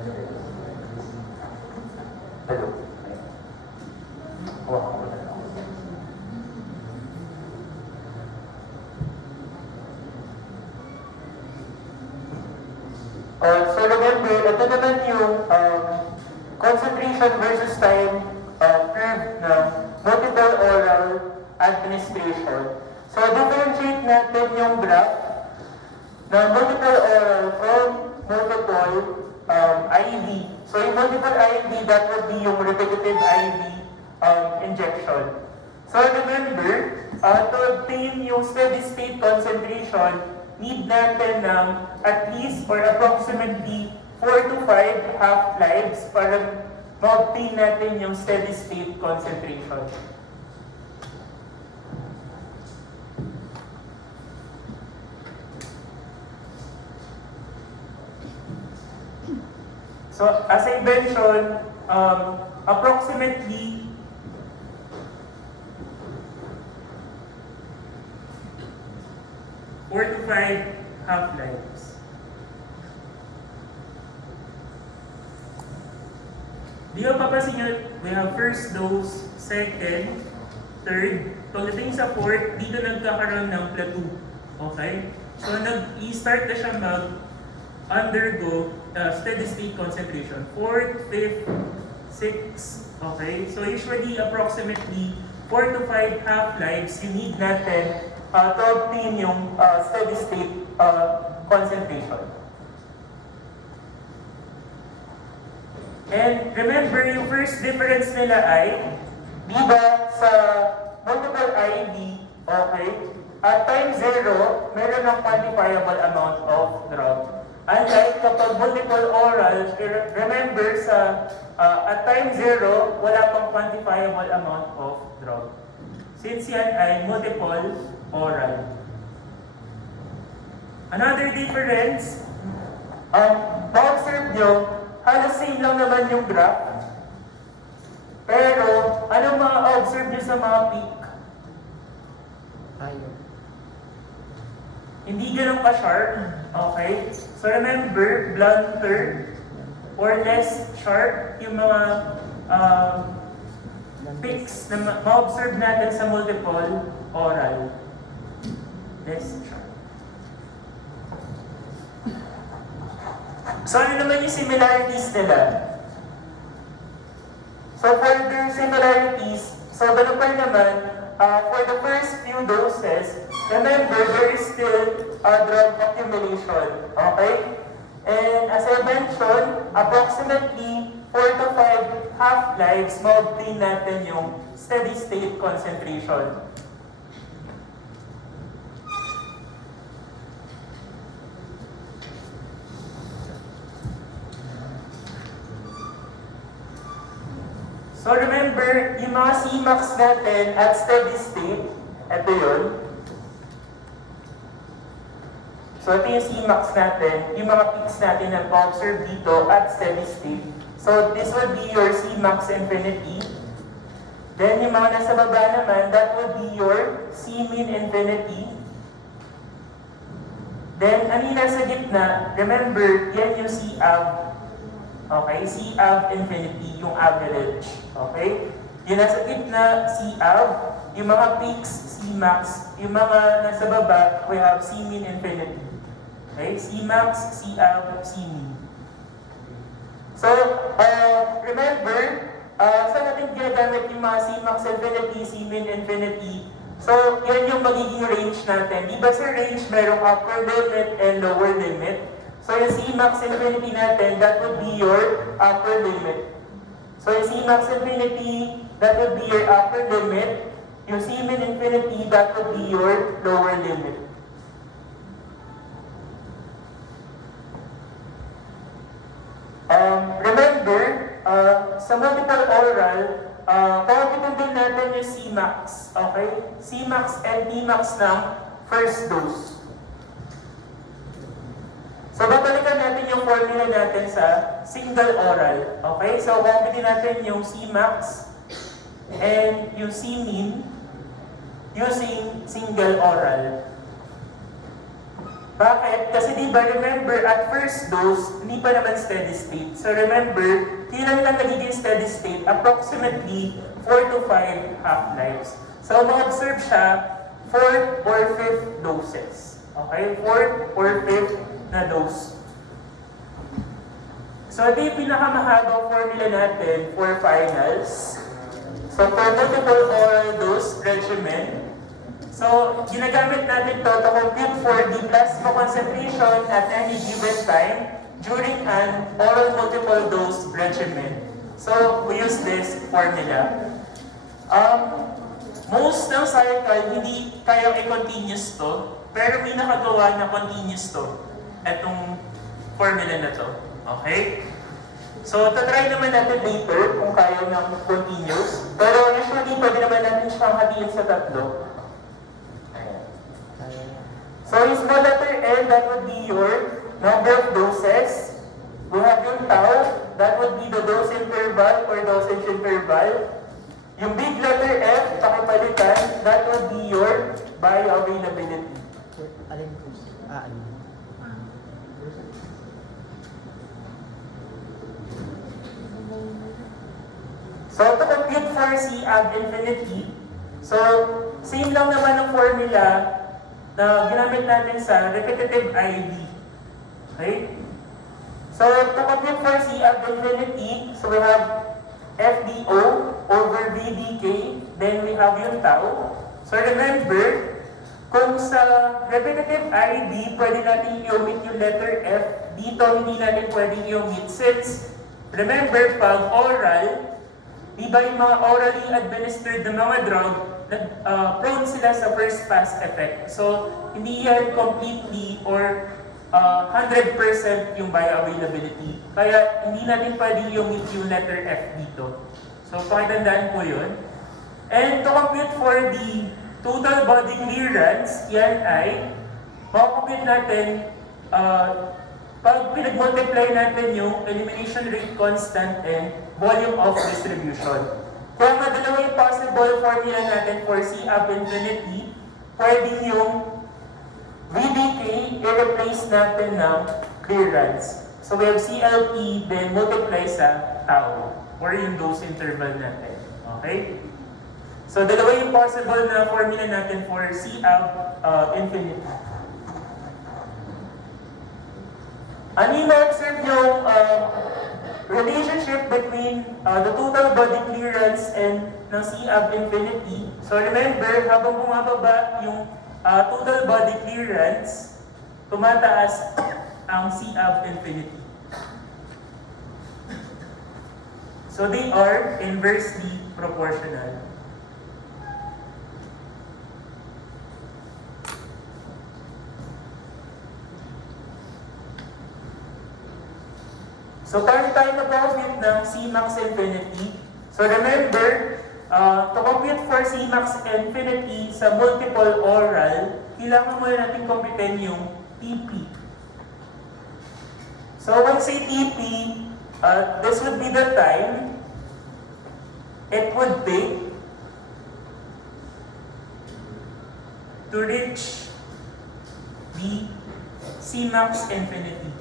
Hello. Hawakan ko na lang. So remember, ito naman yung concentration versus time curve ng multiple oral administration. So differentiate natin yung graph ng multiple oral from multiple IV. So yung multiple IV, that would be yung repetitive IV injection. So remember, to obtain yung steady state concentration, need natin ng at least or approximately 4 to 5 half-lives para ma-obtain natin yung steady state concentration. So, as I mentioned, approximately 4 to 5 half-lives. Di ba papasin nyo, we have first dose, second, third. Pagdating sa fourth, dito nagkakaroon ng plateau. Okay? So, nag-i-start na siya mag-undergo steady state concentration. 4th, 5th, 6th. Okay? So, usually, approximately 4 to 5 half-lives, you need natin to obtain yung steady state concentration. And remember, yung first difference nila ay, di ba sa multiple IV, okay, at time 0, meron ng quantifiable amount of drug. Unlike kapag multiple oral, remember sa at time 0, wala pang quantifiable amount of drug. Since yan ay multiple oral. Another difference, ma-observe nyo, halos same lang naman yung graph. Pero, anong ma-observe nyo sa mga peak? Ayaw. Hindi ganun ka-sharp. Okay? So remember, blunter or less sharp yung mga peaks na ma-observe natin sa multiple oral. Less sharp. So ano naman yung similarities nila? So for their similarities, so ganun pa naman, for the first few doses, remember, there is still drug accumulation. Okay? And as I mentioned, approximately 4 to 5 half-lives, ma-obtain natin yung steady state concentration. So remember, yung mga Cmax natin at steady state, ito yun. So ito yung Cmax natin, yung mga peaks natin na ma-observe dito at steady state. So this would be your Cmax infinity. Then yung mga nasa baba naman, that would be your Cmin infinity. Then ano yung nasa gitna, remember, yan yung Cav. Okay, Cav infinity, yung average. Okay? Yung nasa gitna, Cav. Yung mga peaks, Cmax. Yung mga nasa baba, we have Cmin infinity. Okay? Cmax, Cav, Cmin. So, remember, saan natin ginagamit yung mga Cmax infinity, Cmin infinity? So, yan yung magiging range natin. Diba sa range, merong upper limit and lower limit? So yung Cmax infinity natin, that would be your upper limit. So yung Cmax infinity, that would be your upper limit. Yung Cmin infinity, that would be your lower limit. Remember, sa multiple oral, kawapitan din natin yung Cmax. Okay? Cmax and Tmax ng first dose. So, babalikan natin yung formula natin sa single oral. Okay? So, kumpitin natin yung Cmax and yung Cmin using single oral. Bakit? Kasi di ba, remember, at first dose, hindi pa naman steady state. So remember, kailan lang nagiging steady state? Approximately 4 to 5 half-lives. So ma-observe siya 4th or 5th doses. Okay? 4th or 5th na dose. So ito yung pinakamahabang formula natin for finals. So for multiple oral dose regimen, so ginagamit natin to compute for the plasma concentration at any given time during an oral multiple dose regimen. So we use this formula. Most ng cycle, hindi kayang i-continuous to, pero may nakagawa na continuous to. Itong formula na to. Okay? So, tatry naman natin later kung kaya ng continuous. Pero usually, pwede naman natin siyang hatiin sa tatlo. Ayan. So, yung small letter N, that would be your number of doses. We have yung tau, that would be the dose interval or dosage interval. Yung big letter F, pakipalitan, that would be your bioavailability. Alin? Alin? So, to compute for C ab infinity, so, same lang naman ang formula na ginamit natin sa repetitive IV. Okay? So, to compute for C ab infinity, so we have FDO over VDK, then we have yung tau. So, remember, kung sa repetitive IV, pwede natin i-omit yung letter F. Dito, hindi natin pwedeng i-omit since, remember, pag oral, di ba yung mga orally administered na mga drug, prone sila sa first pass effect. So, hindi yan completely or 100% yung bioavailability. Kaya, hindi natin pwedeng i-omit yung letter F dito. So, pakitandaan po yun. And to compute for the total body clearance, yan ay, makakompute natin, pag pinag-multiply natin yung elimination rate constant and volume of distribution. Kaya nga dalawa yung possible formula natin for C ab infinity, pwede yung VDK i-replace natin ng clearance. So we have CLP, then multiply sa tau, or yung dose interval natin. Okay? So dalawa yung possible na formula natin for C ab infinity. Ano yung ma-observe yung relationship between the total body clearance and ng C ab infinity? So remember, habang bumababa yung total body clearance, tumataas ang C ab infinity. So they are inversely proportional. So, paano tayo mag-compute ng Cmax infinity? So, remember, to compute for Cmax infinity sa multiple oral, kailangan muna natin computein yung TP. So, when say TP, this would be the time it would take to reach the Cmax infinity.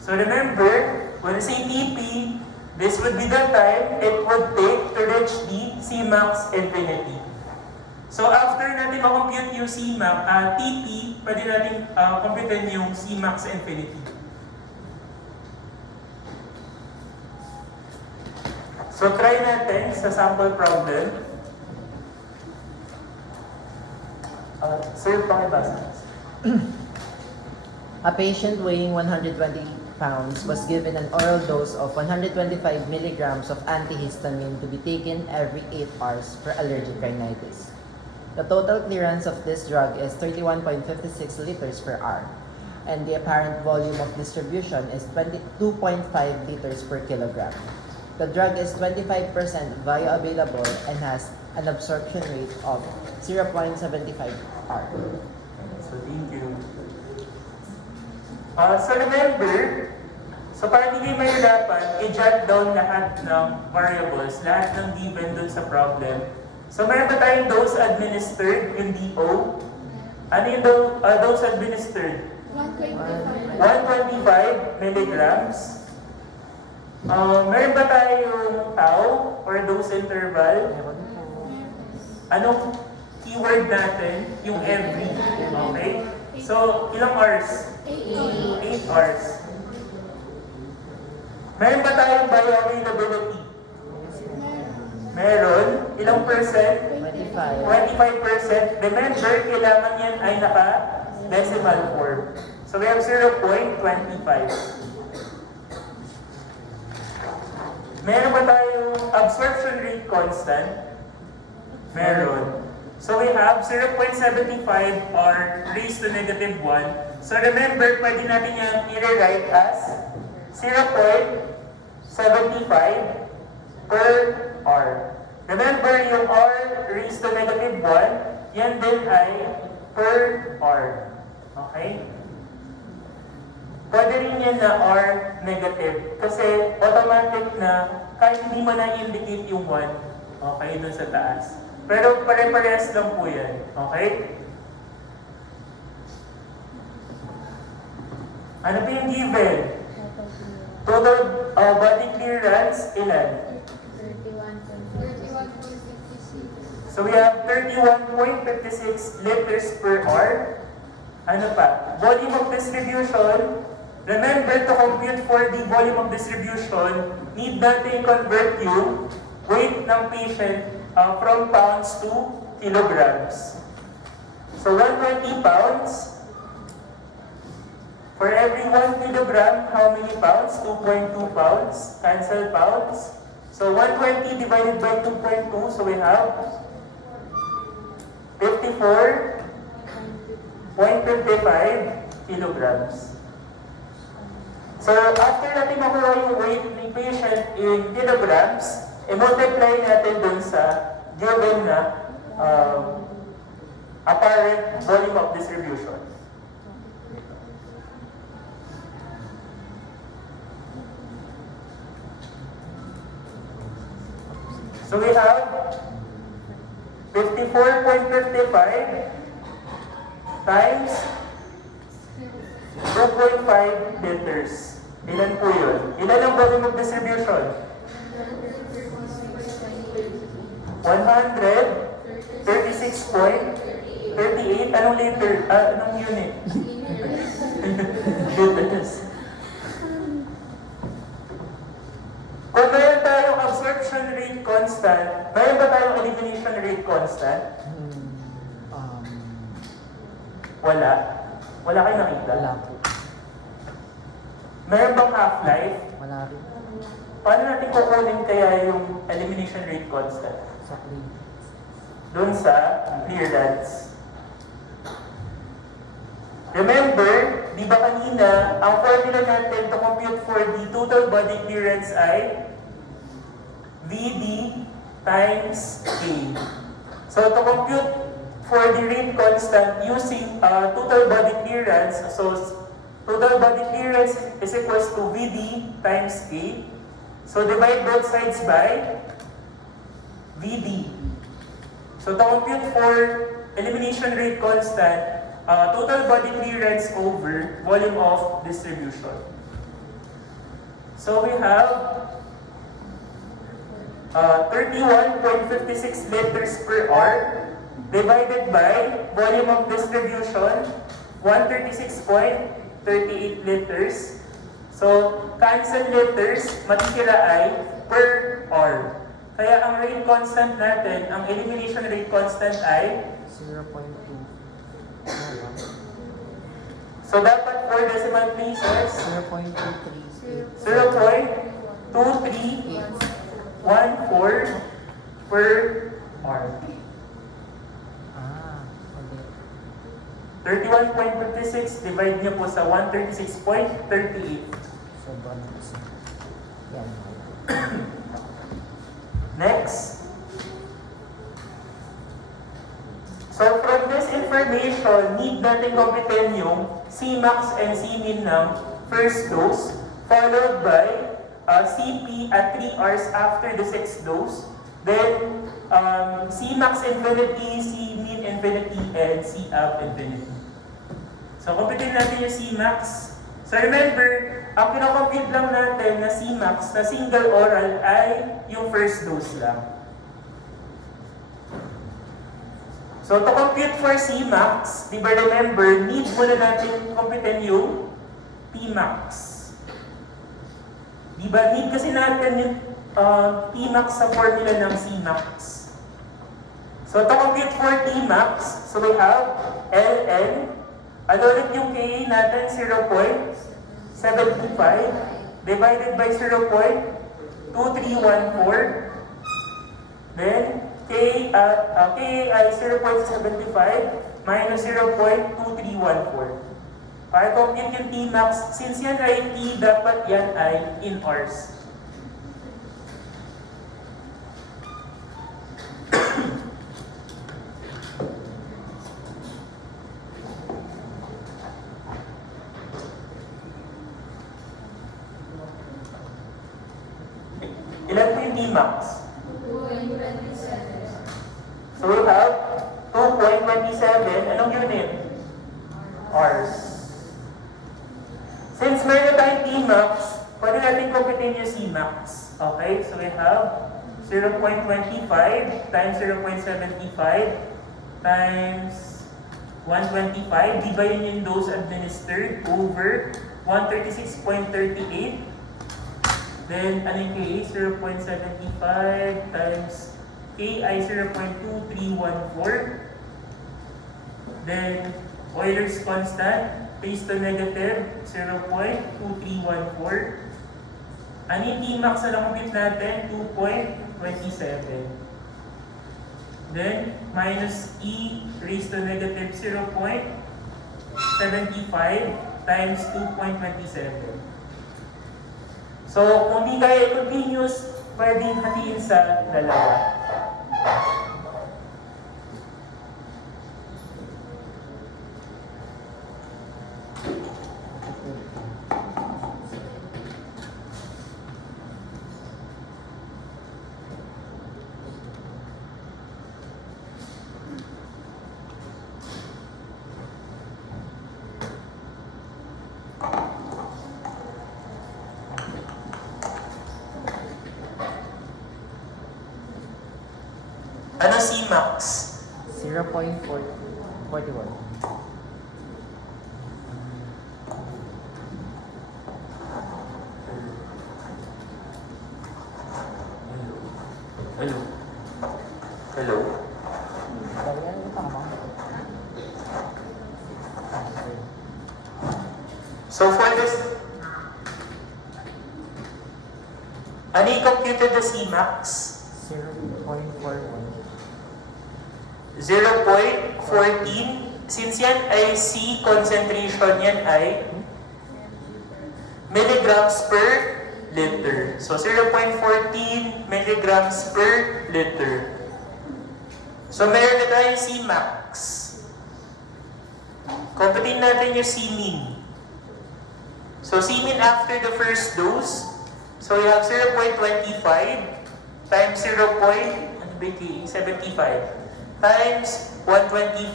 So remember, when we say TP, this would be the time it would take to reach the Cmax infinity. So after natin ma-compute yung Cmax, TP, pwede natin computein yung Cmax infinity. So try natin sa sample problem. Sir, pakibasa. A patient weighing 120 pounds was given an oral dose of 125 milligrams of antihistamine to be taken every 8 hours for allergic rhinitis. The total clearance of this drug is 31.56 liters per hour, and the apparent volume of distribution is 22.5 liters per kilogram. The drug is 25% bioavailable and has an absorption rate of 0.75 R. So thank you. So remember, so para hindi kayo mahirapan, i-jot down lahat ng variables, lahat ng given dun sa problem. So meron ba tayong dose administered, yung DO? Ano yung dose administered? 125. 125 milligrams. Meron ba tayong tau or dose interval? Meron po. Anong keyword natin? Yung every. Okay? So, ilang hours? 8 hours. Meron ba tayong bioavailability? Meron. Ilang percent? 25. 25%. Remember, kailangan yan ay naka-decimal form. So we have 0.25. Meron ba tayong absorption rate constant? Meron. So we have 0.75 or raised to negative 1. So remember, pwede natin yung i-rewrite as 0.75 per R. Remember, yung R raised to negative 1, yan din ay per R. Okay? Pwede rin yan na R negative kasi automatic na kahit hindi mo na-indicate yung 1, okay, dun sa taas. Pero pare-parehas lang po yan. Okay? Ano ba yung given? Total body clearance, ilan? 31.56. So we have 31.56 liters per hour. Ano pa? Volume of distribution. Remember, to compute for the volume of distribution, need natin convert yung weight ng patient from pounds to kilograms. So 120 pounds. For every 1 kilogram, how many pounds? 2.2 pounds. Cancel pounds. So 120 divided by 2.2, so we have 54.55 kilograms. So after natin makuha yung weight ng patient in kilograms, i-multiply natin dun sa given na apparent volume of distribution. So we have 54.55 times 2.5 liters. Ilan po yun? Ilan ang volume of distribution? 136.38. Anong liter? Anong unit? Liters. Kung meron tayong absorption rate constant, meron ba tayong elimination rate constant? Wala. Wala kayo nakita? Wala po. Meron bang half-life? Wala rin. Paano natin kukunin kaya yung elimination rate constant? Sa clean. Doon sa clearance. Remember, di ba kanina, ang formula natin to compute for the total body clearance ay VD times A. So to compute for the rate constant using total body clearance, so total body clearance is equals to VD times A. So divide both sides by VD. So to compute for elimination rate constant, total body clearance over volume of distribution. So we have 31.56 liters per hour divided by volume of distribution, 136.38 liters. So, cancel liters, matitira ay per hour. Kaya ang rate constant natin, ang elimination rate constant ay 0.2. so dapat 4 decimal places 0.2314 per hour. Okay. 31.56 divide niyo po sa 136.38. So, bonus. Yan. Next. So from this information, need natin computin yung Cmax and Cmin ng first dose, followed by Cp at 3 hours after the 6th dose. Then Cmax infinity, Cmin infinity and C of infinity. So, computin natin yung C max. So, remember, ang kinocompute lang natin na C max na single oral ay yung first dose lang. So, to compute for C max, di ba remember, need muna natin computin yung P max. Di ba, need kasi natin yung P max sa formula ng C max. So, to compute for T max, so we have ln, ano ulit yung K natin, 0.75 divided by 0.2314. Then, K ay 0.75 minus 0.2314. Para compute yung T max, since yan ay T, dapat yan ay in hours. Ilan po yung T max? 2.27. So we have 2.27. Anong unit? Hours. Since meron tayong T max, pwede natin computin yung C max. Okay? So we have 0.25 times 0.75 times 125. Di ba yun yung dose administered over 136.38? Then, ano yung K? 0.75 times K ay 0.2314. Then, Euler's constant, raised to negative 0.2314. Ano yung T-max na nakumpute natin? 2.27. Then, minus E raised to negative 0.75 times 2.27. So, kung di kaya continuous, pwedeng hatiin sa dalawa. Ano C max? 0.41. Hello? Hello? So for this, ano yung computed the C max? 0.41. 0.14. Since yan ay C, concentration yan ay milligrams per liter. So 0.14 milligrams per liter. So meron na tayong C max. Computin natin yung C min. So C min after the first dose. So you have 0.25 times 0.75 times 125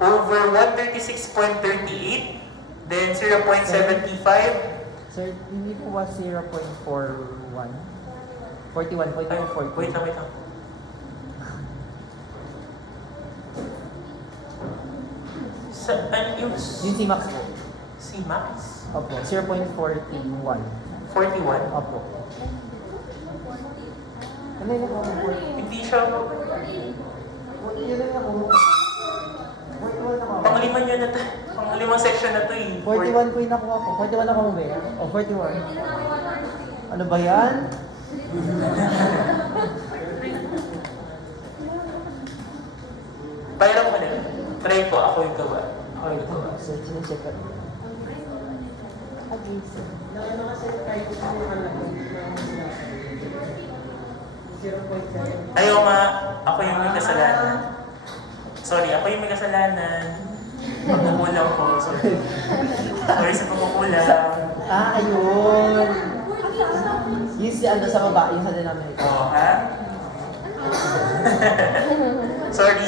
over 136.38, then 0.75. Sir, hindi po ba 0.41? 41, 41, 40. Wait lang. Sa, ano yung Yung C-max po. C max? Opo, 0.41. 41? Opo. Ano yun ako? Hindi siya, panglimang yun na to. Panglimang section na to eh. 41 po yung nakuha ko. 41 ako ba yan? O, 41. Ano ba yan? Pairam ka nila. Try ko, ako yung gawa. Ako yung gawa. Sir, sinecheck ka. Okay, sir. Ayaw nga, ako yung may kasalanan. Sorry, ako yung may kasalanan. Pagkukulang ko, sorry. Sorry sa pagkukulang. Ah, ayun. Yung si ano sa baba, yung sa denominator. Oh, ha? Sorry.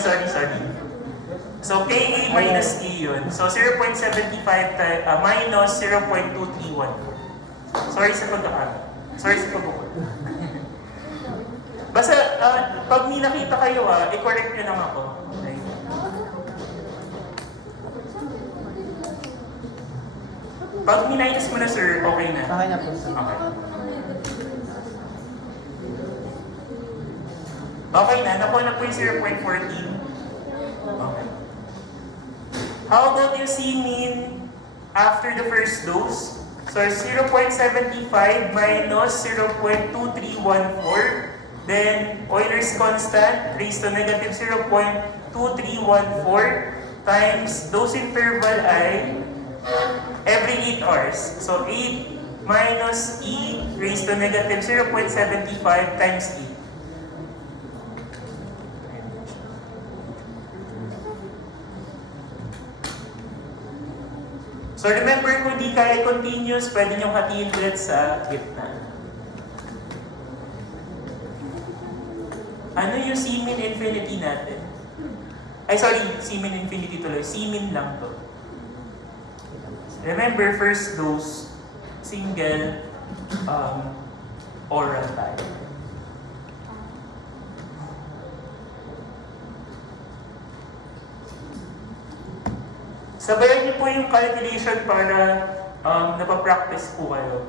So, KA minus A yun. So, 0.75 minus 0.231. Sorry sa pagkakamali. Sorry sa pagkukul. Basta, pag may nakita kayo, i-correct nyo lang ako. Okay. Pag minus mo na, sir, okay na. Okay na po, sir. Okay. Okay na, nakuha na po yung 0.14. Okay. How about yung C-mean after the first dose? So, 0.75 minus 0.2314. Then, Euler's constant raised to negative 0.2314 times dose interval ay every 8 hours. So, 8 minus E raised to negative 0.75 times E. So remember, kung di kaya continuous, pwede nyo hatiin ulit sa gitna. Ano yung C-min infinity natin? Ay, sorry, C-min infinity tuloy. C-min lang to. Remember, first dose, single, oral tayo. Sabayan niyo po yung calculation para napapractice po kayo.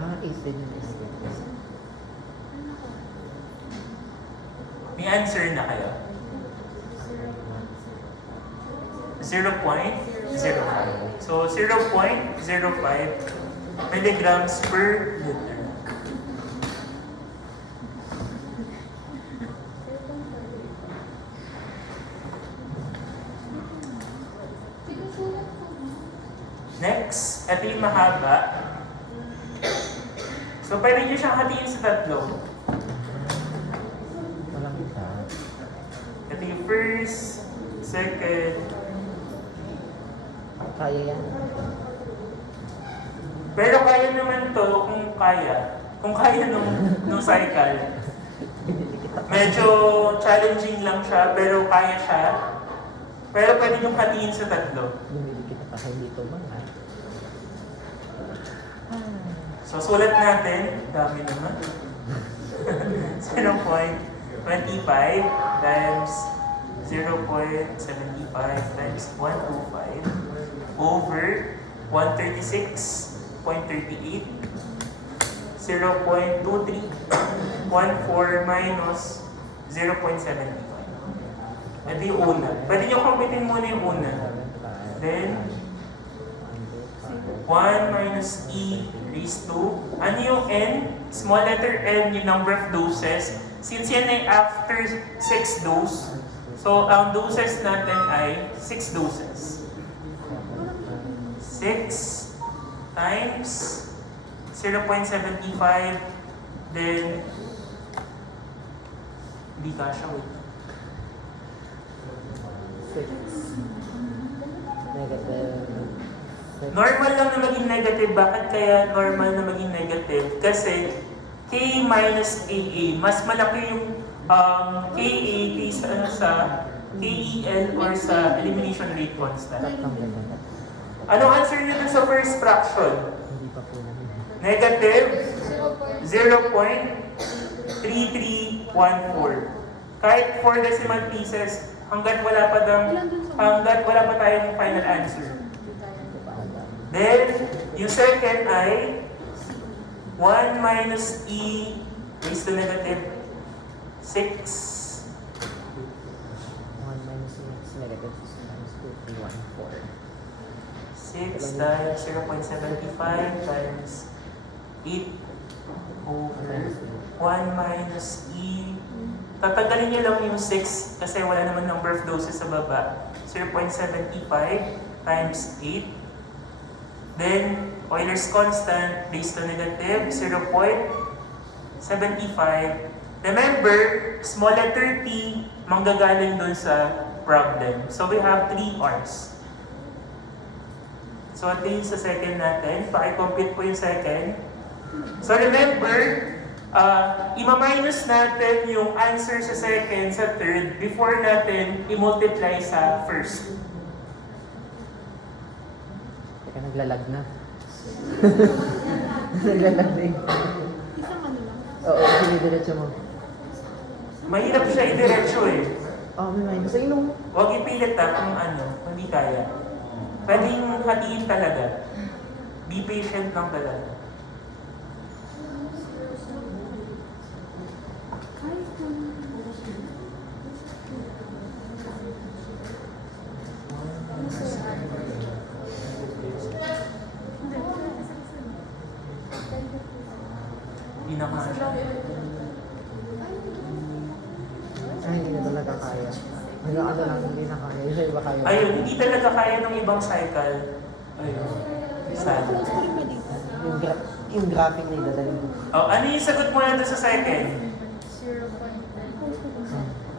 Ah, 8 din yung S. May answer na kayo? 0.05. So, 0.05 milligrams per liter. Next, ito yung mahaba. So, pwede nyo siyang hatiin sa tatlo. Walang isa. Ito yung first, second. Kaya yan. Pero kaya naman to kung kaya. Kung kaya nung cycle. Medyo challenging lang siya, pero kaya siya. Pero pwede nyo hatiin sa tatlo. Bumili kita pa hindi ito ba? So, sulat natin. Dami naman. 0.25 times 0.75 times 125 over 136.38 0.2314 minus 0.75. Ito yung una. Pwede nyo computin muna yung una. Then, 1 minus E raised to, ano yung N? Small letter N, yung number of doses. Since yan ay after 6 dose, so ang doses natin ay 6 doses. 6 times 0.75, then, hindi kasha, wait. 6. Negative. Normal lang na maging negative. Bakit kaya normal na maging negative? Kasi K minus KA, mas malaki yung KA kaysa sa KEL or sa elimination rate constant. Anong answer nyo dun sa first fraction? Hindi pa po namin. Negative 0.3314. Kahit 4 decimal pieces, hanggat wala pa tayong final answer. Then, yung second ay 1 minus E raised to negative 6. 1 minus x negative 6 times 2, 3, 1, 4. 6 times 0.75 times 8 over 1 minus E. Tatanggalin niyo lang yung 6 kasi wala naman number of doses sa baba. 0.75 times 8. Then, Euler's constant raised to negative 0.75. Remember, small letter t, manggagaling dun sa problem. So, we have 3 R's. So, ito yung sa second natin. Paki-compute po yung second. So, remember, ima-minus natin yung answer sa second, sa third, before natin i-multiply sa first. Teka, naglalag na. Naglalag na eh. Isang ano lang. Oo, sige, diretso mo. Mahirap siya i-diretso eh. Oh, may minus. Ay, no. Huwag ipilit kung ano, hindi kaya. Pwedeng hatiin talaga. Be patient lang talaga. Kahit kung... Hindi na kaya. Ay, hindi na talaga kaya. Ano lang, hindi na kaya. Yung iba kaya. Ayun, hindi talaga kaya ng ibang cycle. Ayun. Sad. Close ko rin ba dito? Yung graphic na idadalhin ko. Oh, ano yung sagot mo na doon sa second?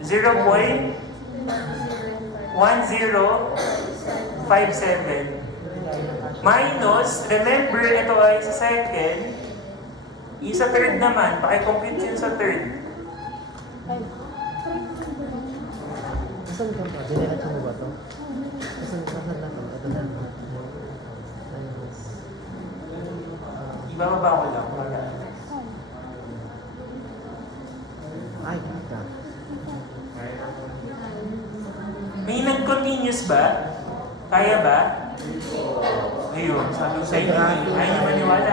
0.1057 minus, remember, ito ay sa second. Yung sa third naman, pakicompute yun sa third. Saan ka ba? Diretso mo ba ito? Saan na ito? Ito na. Minus. Ibababa ko lang. Pagka. Ay, kaka. May nag-continuous ba? Kaya ba? Ayun, sabi ko sa inyo, ayaw niyo maniwala.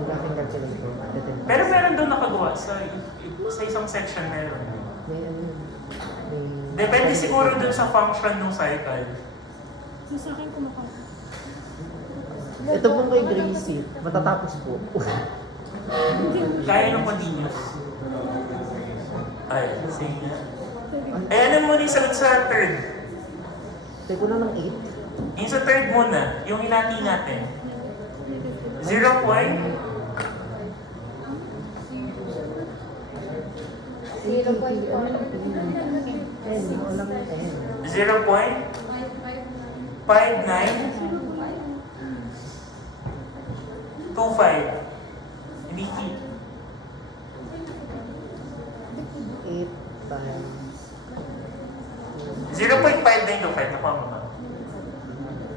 Graphic calculator. Pero meron doon nakagawa sa isang section meron. May ano yun? May... Depende siguro doon sa function ng cycle. Yung sa akin kumakain. Ito po kay Gracie. Matatapos po. Kaya ng continuous. Ay, same nga. Ay, ano mo yung sagot sa third? Take ko na ng 8. Yung sa third muna, yung hinati natin. 0 point? 0.5925. Hindi key. 8 times 0.5925. Nakuha mo ba?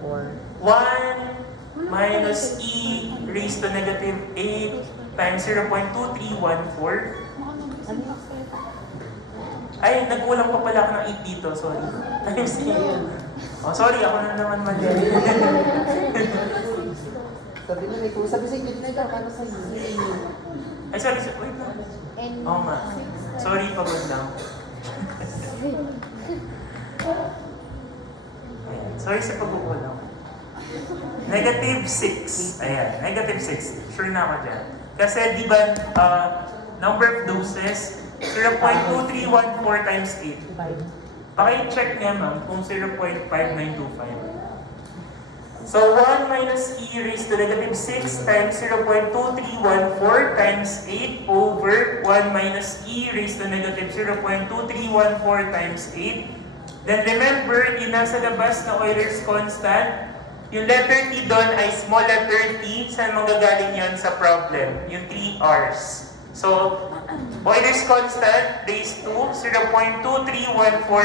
4. 1 minus e raised to negative 8 times 0.2314. Ay, nagkulang pa pala ako ng 8 dito. Sorry. Times 8. Oh, sorry. Ako na naman mali. Sabi na may ko. Sabi sa inyo, nagkakano sa inyo. Ay, sorry. Wait lang. Oo nga. Sorry, pagod lang. Ayan. Sorry sa pagkukulang. Negative 6. Ayan. Negative 6. Sure na ako dyan. Kasi di ba, number of doses, 0.2314 times 8. Paki-check nga ma'am kung 0.5925. So 1 minus e raised to negative 6 times 0.2314 times 8 over 1 minus e raised to negative 0.2314 times 8. Then remember, yung nasa labas na Euler's constant, yung letter t doon ay small letter t. Saan manggagaling yun sa problem? Yung 3 R's. So, Euler's constant, base 2, 0.2314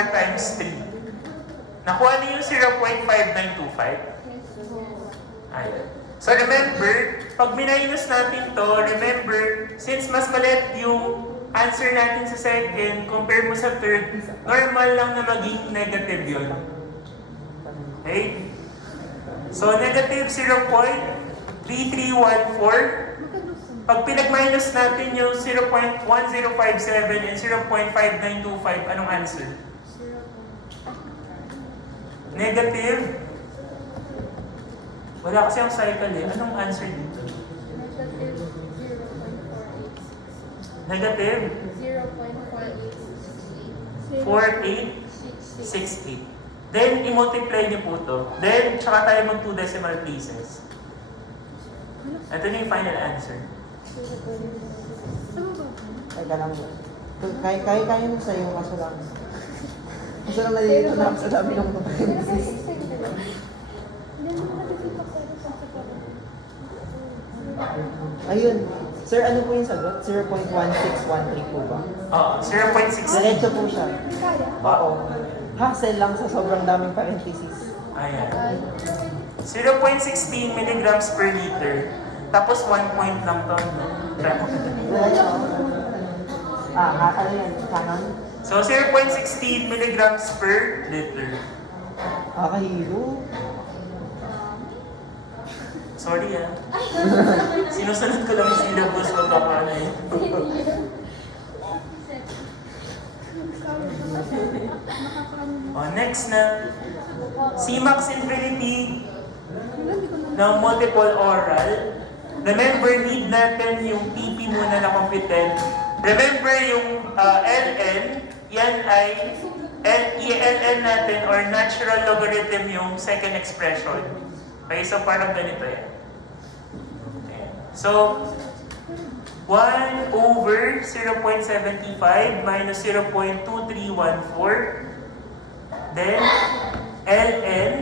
times 3. Nakuha niyo yung 0.5925? Ayan. So remember, pag minus natin to, remember, since mas maliit yung answer natin sa second, compare mo sa third, normal lang na maging negative yun. Okay? So negative 0.3314, pag pinag-minus natin yung 0.1057 and 0.5925, anong answer? Negative? Wala kasi ang cycle eh. Anong answer dito? Negative? 0.4868. Then, i-multiply niyo po to. Then, tsaka tayo mag 2 decimal places. Ito na yung final answer. Teka lang. Kaya mo sa'yo, kaso lang. Kaso lang nalilito na ako sa dami ng parenthesis. Ayun, Sir, ano po yung sagot? 0.1613 po ba? 0.16. Diretso po siya. Kaya? Oo. Hassle lang sa sobrang daming parentheses. Ayan. 0.16 milligrams per liter. Tapos 1 point lang to. No? Diretso. Ano yan? Canon? So 0.16 milligrams per liter. Kahilo. Sorry sinusunod ko lang yung syllabus ko paano eh. Next na. Cmax infinity ng multiple oral. Remember, need natin yung PP muna na computed. Remember yung ln, yan ay ln natin or natural logarithm yung second expression. Okay, so parang ganito yan. Okay. So, 1 over 0.75 minus 0.2314. Then, ln.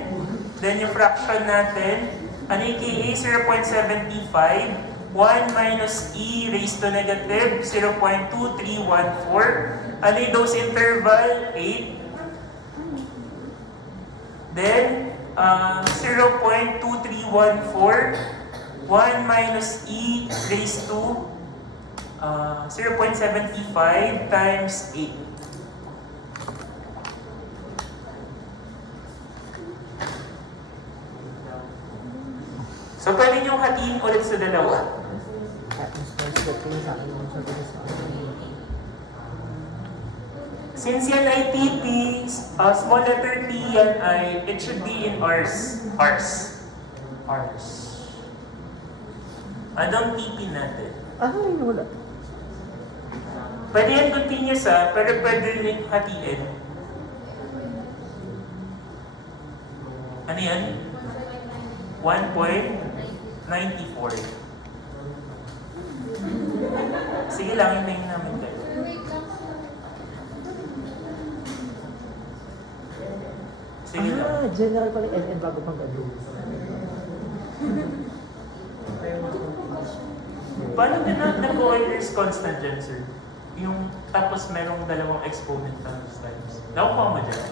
Then yung fraction natin, ano yung KA? 0.75. 1 minus e raised to negative 0.2314. Ano yung dose interval? 8. Then, 0.2314. 1 minus e raised to 0.75 times 8. So, pwede niyong hatiin ulit sa dalawa. Since yan ay TP, small letter T yan ay, it should be in Rs. Rs. Anong TP natin? Wala. Pwede yan continuous pero pwede rin hatiin. Ano yan? 1.94. Sige lang, hintayin namin kayo. Sige lang. General pala LN bago pang gano'n. Paano din nag-Euler's constant dyan, sir? Yung tapos merong dalawang exponent times. Nakuha mo dyan?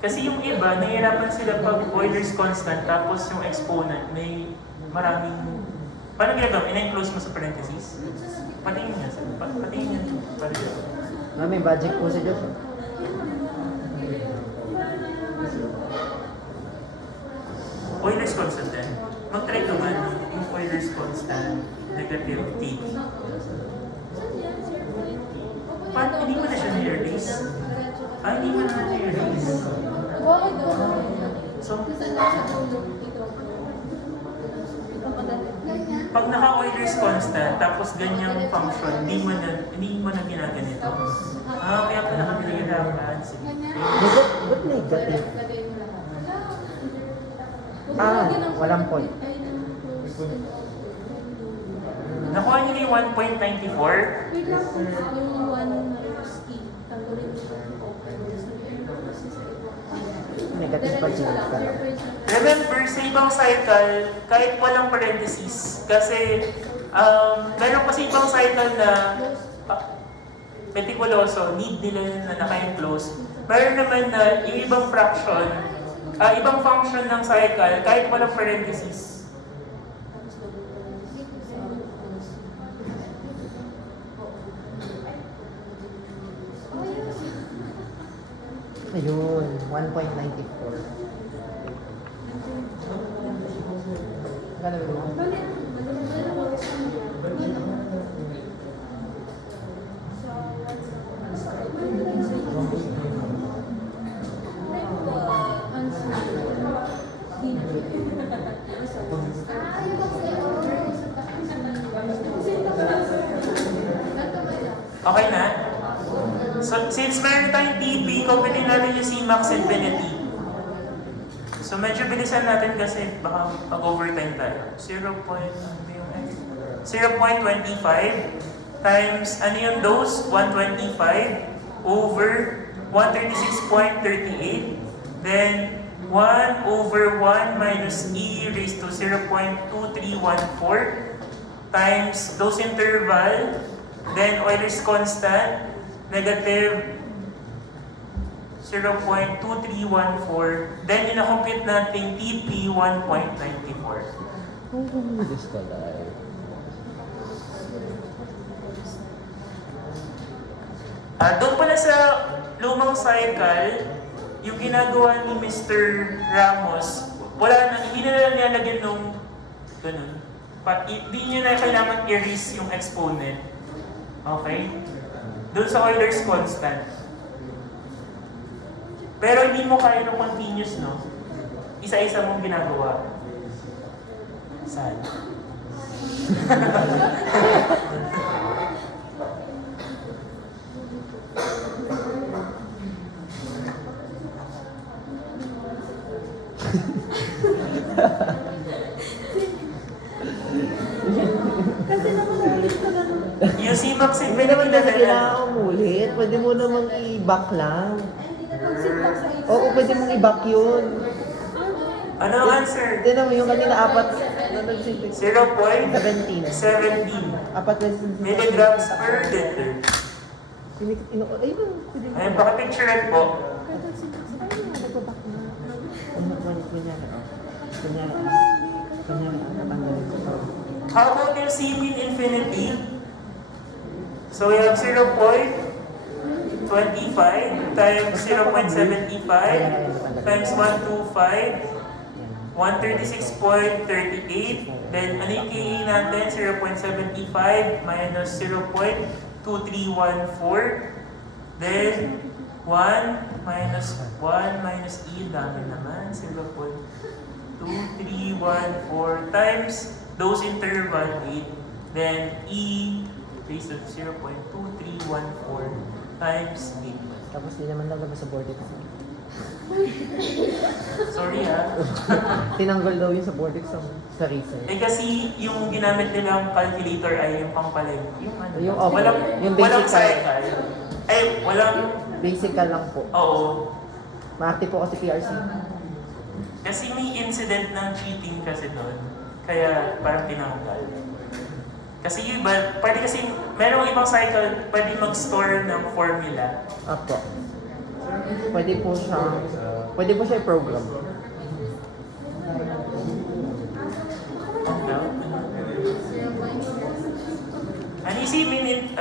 Kasi yung iba, nahihirapan sila pag Euler's constant tapos yung exponent may maraming... Paano ginagawa? Ina-enclose mo sa parentheses? Patingin niya, sir. Patingin niya. May budget po sa Diyos. Euler's constant din. Mag-try ka man yung Euler's constant negative t. Paano? Hindi mo na siya na-erase? Hindi mo na na-erase. So, pag naka-Euler's constant, tapos ganyang function, hindi mo na ginaganito. Kaya pala kami nagirapan. Ba't negative? Walang point. Nakuha niyo na yung 1.94? Wait lang po, yung 1 minus e. Tanggalin mo Negative pa sila. Remember, sa ibang cycle, kahit walang parentheses, kasi meron kasi ibang cycle na meticuloso, need nila na naka-enclose. Meron naman na yung ibang fraction, ibang function ng cycle, kahit walang parentheses. Ayun, 1.94. Ganun mo? Okay na? So, since meron tayong TP, computin natin yung Cmax infinity. So, medyo bilisan natin kasi baka mag-overtime tayo. 0.25 times, ano yung dose? 125 over 136.38. Then, 1 over 1 minus e raised to 0.2314. times dose interval, then Euler's constant, negative 0.2314. Then yung na-compute natin TP 1.94. Doon pala sa lumang cycle, yung ginagawa ni Mr. Ramos, wala na, hindi na lang nilalagyan nung ganun. Hindi nyo na kailangan i-erase yung exponent. Okay? Doon sa Euler's constant. Pero hindi mo kaya ng continuous, no? Isa-isa mong ginagawa. Saan? Kasi naman ulit ka ganun. Yung si Max Hindi naman kasi kailangan umulit. Pwede mo namang i-back lang. Pag-syntax sa iyo. Oo, pwede mong i-back yun. Ano ang answer? Tignan mo, yung kanina apat. Ano nag-syntax? 0.17 Apat na milligrams per liter. Ay, pwede mo. Ayun, pakipicturean po. Kahit nag-syntax sa iyo, nagbaback na. Kunyari, natanggalin ko to. How about yung C mean infinity? So we have 0.25 times 0.75 times 125, 136.38. Then ano yung KA natin? 0.75 minus 0.2314. Then 1 minus E, dami naman. 0.2314 times dose interval 8. Then E raised to 0.2314 times 8. Tapos di naman lalabas sa board exam. Sorry ha. Tinanggal daw yun sa board exam sa research. Kasi yung ginamit nilang calculator ay yung pangpalay. Yung ano? Yung okay. Walang, Yung walang basic cycle. Ay, walang... Basic ka lang po. Oo. Ma-active po kasi PRC. Kasi may incident ng cheating kasi doon. Kaya parang tinanggal. Kasi yung iba, pwede kasi, merong ibang cycle, pwede mag-store ng formula. Apo. Pwede po siya i-program. No? Ano yung minute?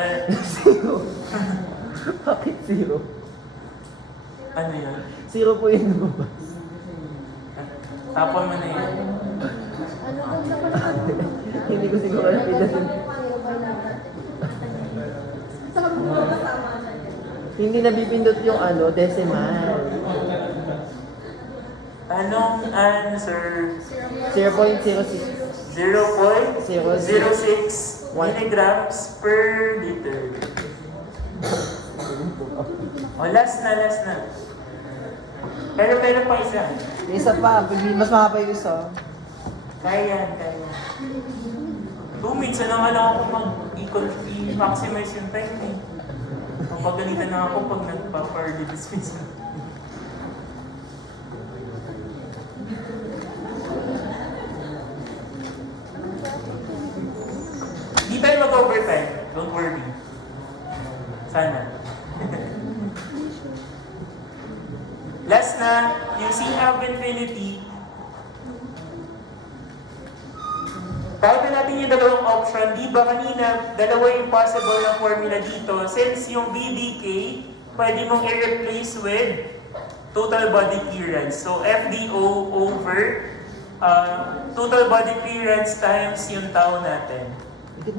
Zero. Bakit zero? Ano yun? Zero po yung lumabas. Tapon mo na yun. Ano daw naman? Hindi ko siguro alam pinasin. Sabi mo ba tama na yan? Hindi nabipindot yung decimal. Anong answer? 0.06. 0.06 milligrams per liter. Last na. Pero meron pa isa. Isa pa, mas mahaba yung isa. Kaya yan. Minsan na nga lang ako mag-maximize yung time eh. Mapagalitan na ako pag nagpa-early dismissal. Di tayo mag-overtime. Don't worry. Sana. Last na, yung C of infinity. Bakit natin yung dalawang option? Di ba kanina, dalawa yung possible na formula dito. Since yung VDK, pwede mong i-replace with total body clearance. So, FDO over total body clearance times yung tau natin.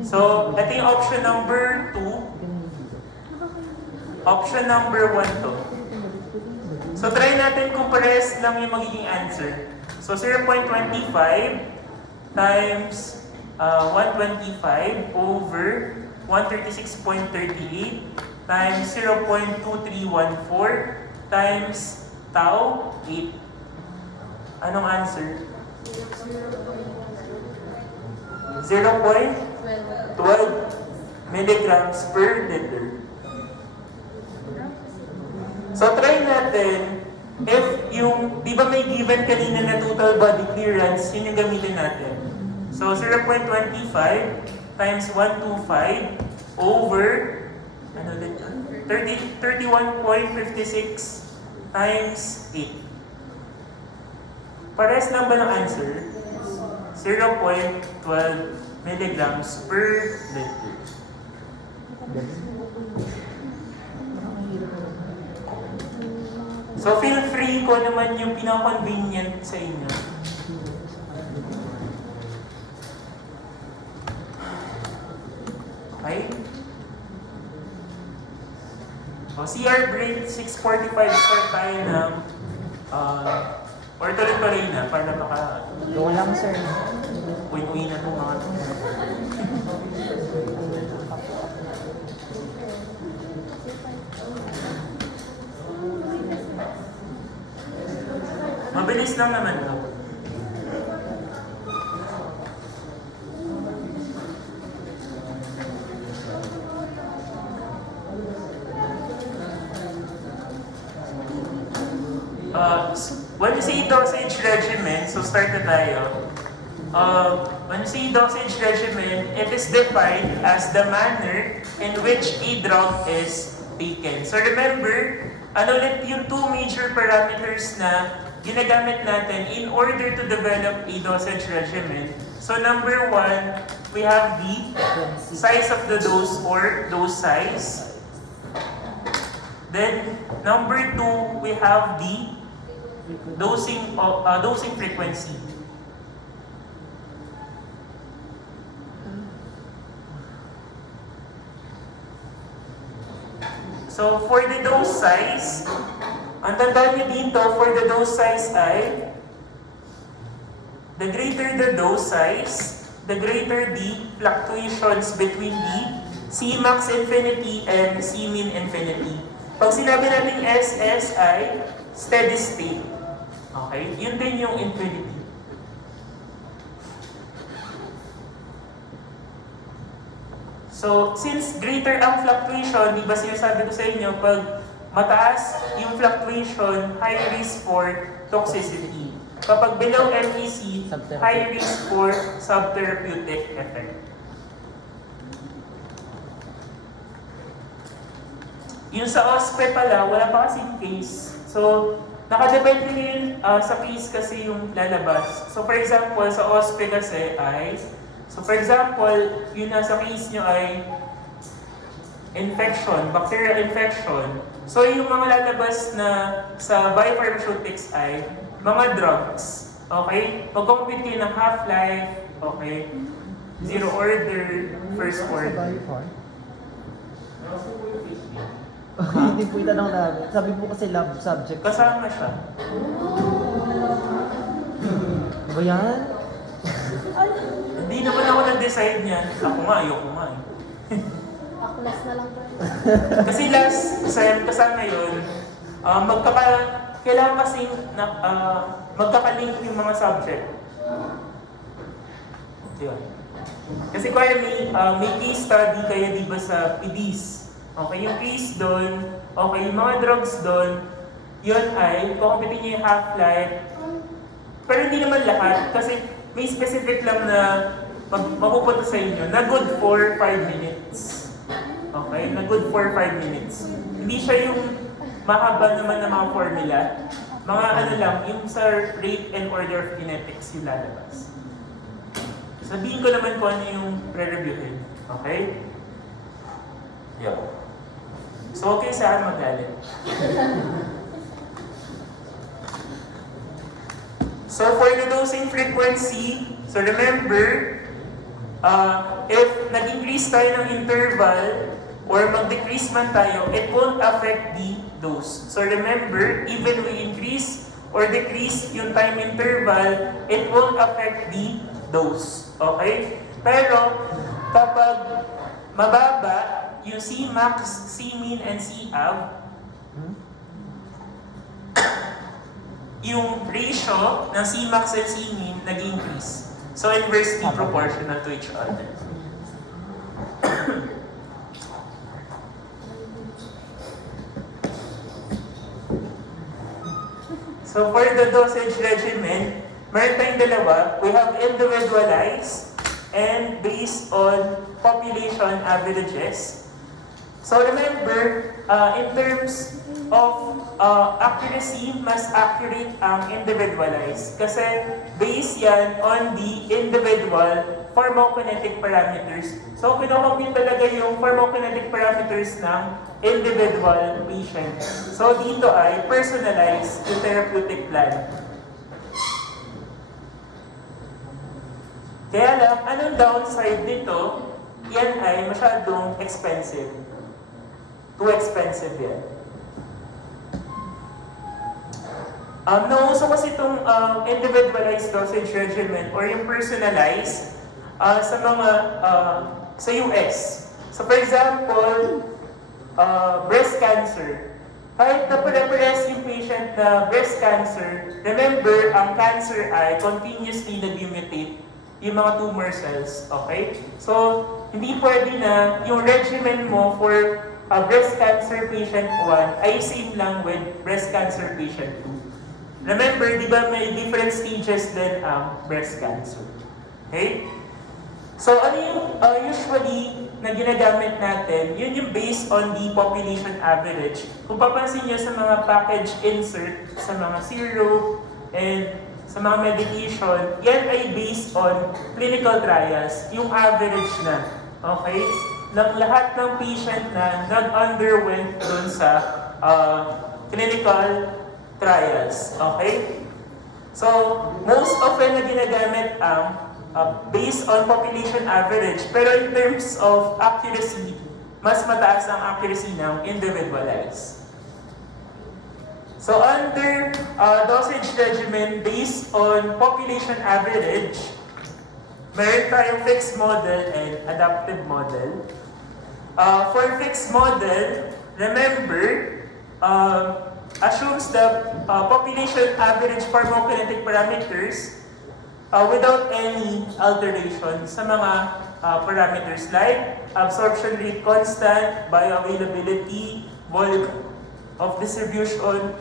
So, ito yung option number 2. Option number 1 to. So, try natin kung pares lang yung magiging answer. So, 0.25 times 125 over 136.38 times 0.2314 times tau 8. Anong answer? 0.12 milligrams per liter. So try natin if yung, di ba may given kanina na total body clearance, yun yung gamitin natin. So 0.25 times 125 over ano ulit yun? 31.56 times 8. Pares lang ba ng answer? 0.12 milligrams per liter. So feel free kung naman yung pinaka-convenient sa inyo. Okay? O CR break, 6:45 start tayo ng or tuloy-tuloy na para maka Go lang, sir. uwi-uwi na itong mga mabilis lang naman ito. When you say dosage regimen, so start na tayo. When you say dosage regimen, it is defined as the manner in which a drug is taken. So remember, ano ulit yung two major parameters na ginagamit natin in order to develop a dosage regimen. So number one, we have the size of the dose or dose size. Then number two, we have the dosing frequency. So for the dose size, ang tandaan nyo dito, for the dose size ay the greater the dose size, the greater the fluctuations between the Cmax infinity and Cmin infinity. Pag sinabi natin SS ay steady state. Okay? Yun din yung infinity. So, since greater ang fluctuation, di ba sinasabi ko sa inyo, pag mataas yung fluctuation, high risk for toxicity. Kapag below MEC, high risk for subtherapeutic effect. Yung sa OSPE pala, wala pa kasing case. So, nakadepende yun sa case kasi yung lalabas. So, for example, sa OSPE kasi ay, so for example, yung nasa case nyo ay infection, bacterial infection. So, yung mga lalabas na sa biopharmaceutics ay mga drugs. Okay? Mag-compute kayo ng half-life, okay? Zero order, first order. Hindi po itanong namin. Sabi po kasi lab subject. Kasama siya. Ano ba yan? Hindi naman ako nag-decide niyan. Ako nga, ayoko nga eh. Aklas na lang tayo. Kasi last sem, kasama yun, kailangan kasing magkakalink yung mga subject. Yun. Kasi kaya may case study kayo di ba sa PDs. Okay, yung case doon, okay, yung mga drugs doon, yun ay, kukumpitin niyo yung half-life. Pero hindi naman lahat, kasi may specific lang na mapupunta sa inyo na good for 5 minutes. Okay, na good for 5 minutes. Hindi siya yung mahaba naman ng mga formula. Mga ano lang, yung sa rate and order of kinetics yung lalabas. Sabihin ko naman kung ano yung pre-reviewin. Okay? Yeah. So, okay saan magalit? So, for the dosing frequency, so remember, if nag-increase tayo ng interval or mag-decrease man tayo, it won't affect the dose. So, remember, even we increase or decrease yung time interval, it won't affect the dose. Okay? Pero, kapag mababa, yung Cmax, Cmin, and Cav, yung ratio ng Cmax and Cmin nag-increase. So, inversely proportional to each other. So, for the dosage regimen, meron tayong dalawa. We have individualized and based on population averages. So remember, in terms of accuracy, mas accurate ang individualized. Kasi based yan on the individual pharmacokinetic parameters. So kinocompute talaga yung pharmacokinetic parameters ng individual patient. So dito ay personalized yung therapeutic plan. Kaya lang, anong downside nito? Yan ay masyadong expensive. Too expensive yan. Nauso kasi itong individualized dosage regimen or yung personalized sa mga sa US. So for example, breast cancer. Kahit na pare-parehas yung patient na breast cancer, remember, ang cancer ay continuously nag-mutate yung mga tumor cells, okay? So, hindi pwede na yung regimen mo for breast cancer patient 1 ay same lang with breast cancer patient 2. Remember, di ba may different stages din ang breast cancer? Okay? So, ano yung usually na ginagamit natin? Yun yung based on the population average. Kung papansin nyo sa mga package insert, sa mga syrup, and sa mga medication, yan ay based on clinical trials, yung average na. Okay? Ng lahat ng patient na nag-underwent dun sa clinical trials. Okay? So, most often na ginagamit ang based on population average, pero in terms of accuracy, mas mataas ang accuracy ng individualized. So, under dosage regimen based on population average, meron tayong fixed model and adaptive model. For fixed model, remember, assumes the population average pharmacokinetic parameters without any alteration sa mga parameters like absorption rate constant, bioavailability, volume of distribution,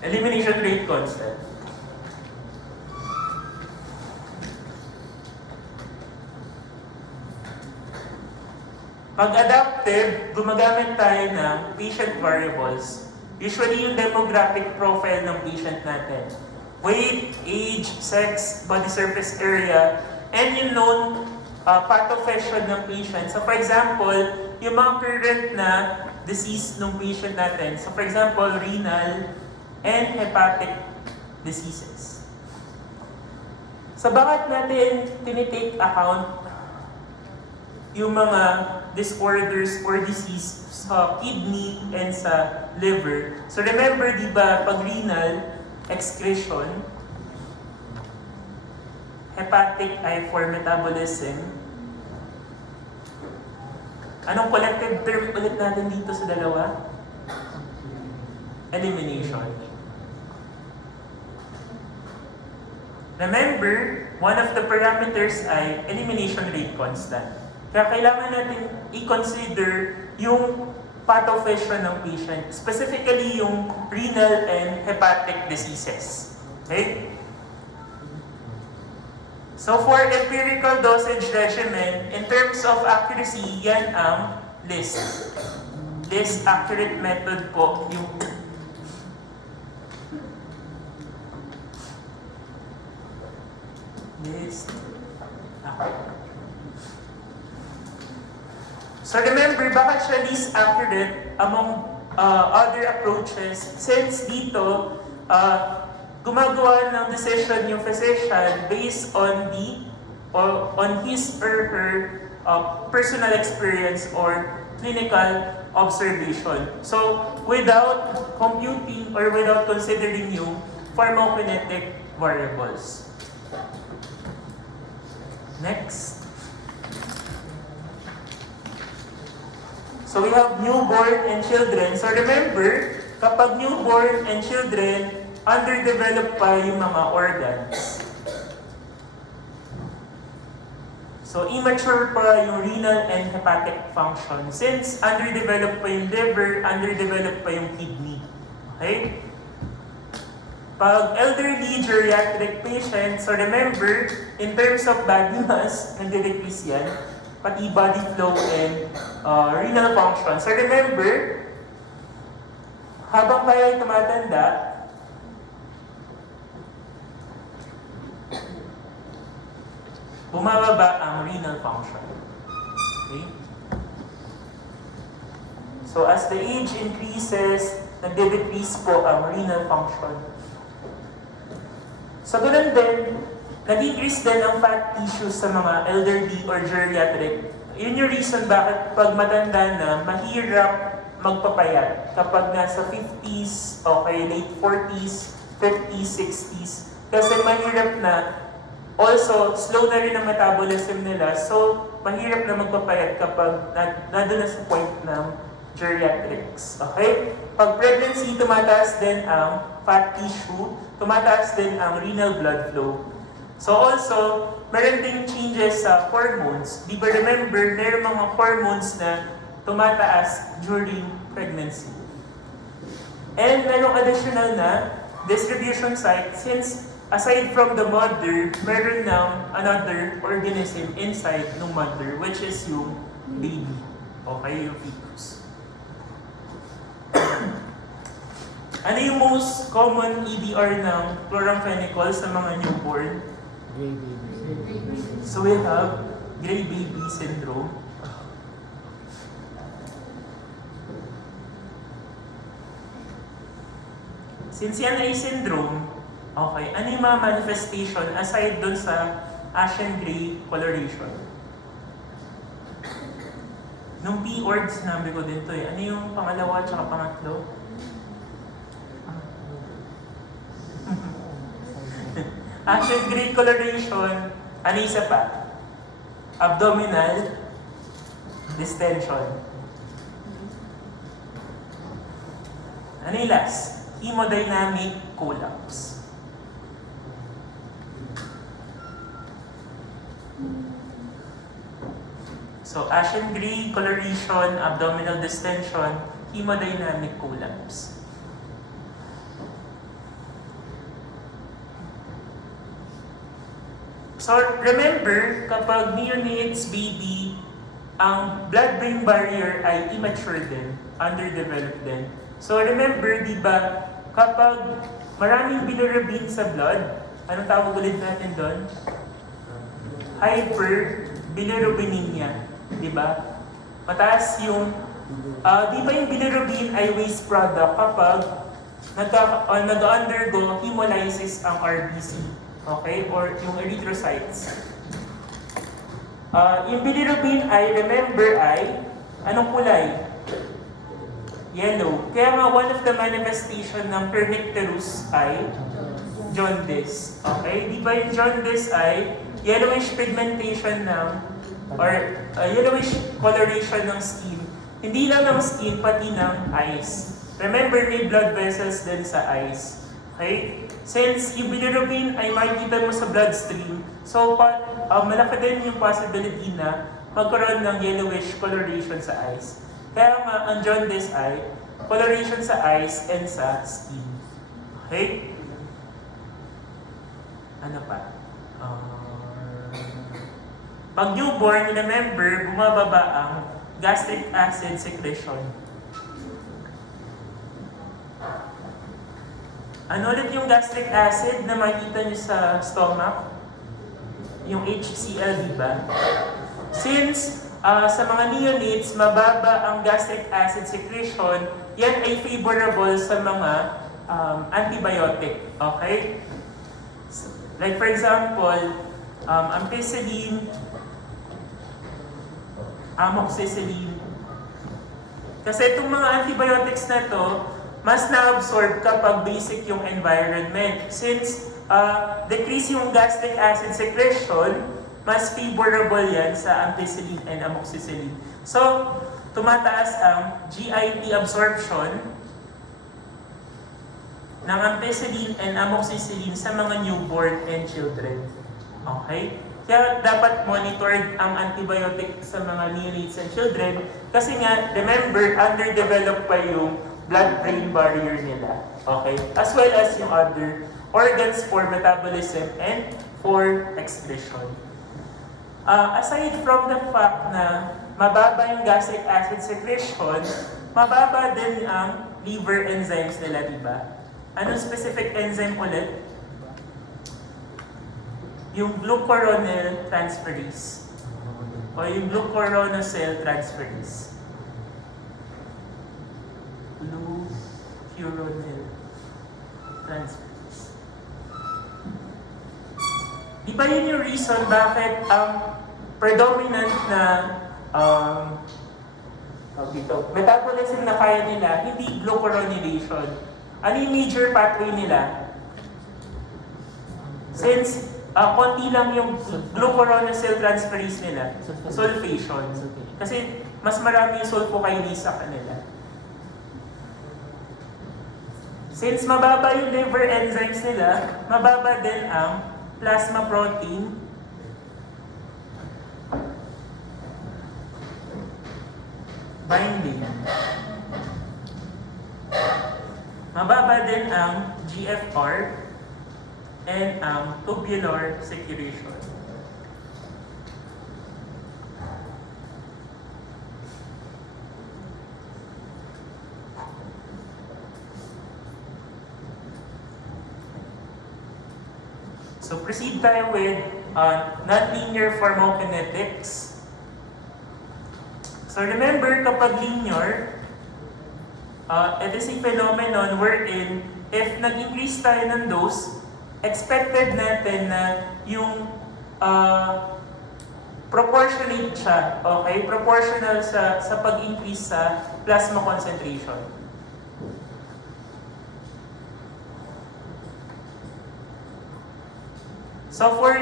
elimination rate constant. Pag adaptive, gumagamit tayo ng patient variables. Usually yung demographic profile ng patient natin. Weight, age, sex, body surface area, and yung known pathophysio ng patient. So for example, yung mga current na disease ng patient natin. So for example, renal and hepatic diseases. So bakit natin tinitake account yung mga disorders or disease sa kidney and sa liver? So remember, di ba, pag renal, excretion, hepatic ay for metabolism. Anong collective term ulit natin dito sa dalawa? Elimination. Remember, one of the parameters ay elimination rate constant. Kaya kailangan natin i-consider yung pathophysio ng patient, specifically yung renal and hepatic diseases. Okay? So for empirical dosage regimen, in terms of accuracy, yan ang list. List accurate method po yung list. So remember, bakit siya least accurate among other approaches? Since dito, gumagawa ng decision yung physician based on his or her personal experience or clinical observation. So without computing or without considering yung pharmacokinetic variables. Next. So we have newborn and children. So remember, kapag newborn and children, underdeveloped pa yung mga organs. So immature pa yung renal and hepatic function. Since underdeveloped pa yung liver, underdeveloped pa yung kidney. Okay? Pag elderly geriatric patient, so remember, in terms of body mass, nagde-decrease yan, pati body flow and renal function. So remember, habang kayo ay tumatanda, bumababa ang renal function. Okay? So as the age increases, nagde-decrease po ang renal function. So ganun din, nag-increase din ang fat tissues sa mga elderly or geriatric. Yun yung reason bakit pag matanda na, mahirap magpapayat kapag nasa 50s, okay, late 40s, 50s, 60s. Kasi mahirap na, also, slow na rin ang metabolism nila, so mahirap na magpapayat kapag nandun na sa point ng geriatrics. Okay? Pag pregnancy, tumataas din ang fat tissue, tumataas din ang renal blood flow. So also, meron ding changes sa hormones. Di ba remember, meron mga hormones na tumataas during pregnancy. And merong additional na distribution site since aside from the mother, meron ng another organism inside ng mother which is yung baby. Okay, yung fetus. Ano yung most common EDR ng chloramphenicol sa mga newborn? Gray baby. So we have gray baby syndrome. Since yan ay syndrome, okay, ano yung mga manifestation aside dun sa ashen gray coloration? Nung P-ords sinabi ko din to eh. Ano yung pangalawa at pangatlo? Ashen gray coloration, ano isa pa? Abdominal distension. Ano yung last? Hemodynamic collapse. So, ashen gray coloration, abdominal distension, hemodynamic collapse. So, remember, kapag neonates baby, ang blood-brain barrier ay immature din, underdeveloped din. So, remember, di ba, kapag maraming bilirubin sa blood, anong tawag ulit natin doon? Hyperbilirubinemia, di ba? Mataas yung, di ba yung bilirubin ay waste product kapag nag-undergo hemolysis ang RBC? Okay? Or yung erythrocytes. Yung bilirubin ay, remember ay, anong kulay? Yellow. Kaya nga, one of the manifestation ng kernicterus ay jaundice. Okay? Di ba yung jaundice ay yellowish pigmentation ng, or yellowish coloration ng skin. Hindi lang ng skin, pati ng eyes. Remember, may blood vessels din sa eyes. Okay? Since yung bilirubin ay makikita mo sa bloodstream, so malaki din yung possibility na magkaroon ng yellowish coloration sa eyes. Kaya nga, ang jaundice ay coloration sa eyes and sa skin. Okay? Ano pa? Pag newborn, remember, bumababa ang gastric acid secretion. Ano ulit yung gastric acid na makikita nyo sa stomach? Yung HCl, di ba? Since sa mga neonates, mababa ang gastric acid secretion, yan ay favorable sa mga antibiotic. Okay? Like for example, ampicillin, amoxicillin. Kasi itong mga antibiotics na to, mas na-absorb kapag basic yung environment. Since decrease yung gastric acid secretion, mas favorable yan sa ampicillin and amoxicillin. So, tumataas ang GIP absorption ng ampicillin and amoxicillin sa mga newborn and children. Okay? Kaya dapat monitored ang antibiotic sa mga neonates and children kasi nga, remember, underdeveloped pa yung blood-brain barrier nila. Okay? As well as yung other organs for metabolism and for excretion. Aside from the fact na mababa yung gastric acid secretion, mababa din ang liver enzymes nila, di ba? Anong specific enzyme ulit? Yung glucuronil transferase o yung glucuronosyl transferase. Glucuronil transferase. Di ba yun yung reason bakit ang predominant na metabolism na kaya nila, hindi glucuronidation. Ano yung major pathway nila? Since konti lang yung glucuronosyl transferase nila, sulfation. Kasi mas marami yung sulfokinase sa kanila. Since mababa yung liver enzymes nila, mababa din ang plasma protein binding. Mababa din ang GFR and ang tubular secretion. So proceed tayo with nonlinear pharmacokinetics. So remember, kapag linear, it is a phenomenon wherein if nag-increase tayo ng dose, expected natin na yung proportionate siya, okay? Proportional sa pag-increase sa plasma concentration. So for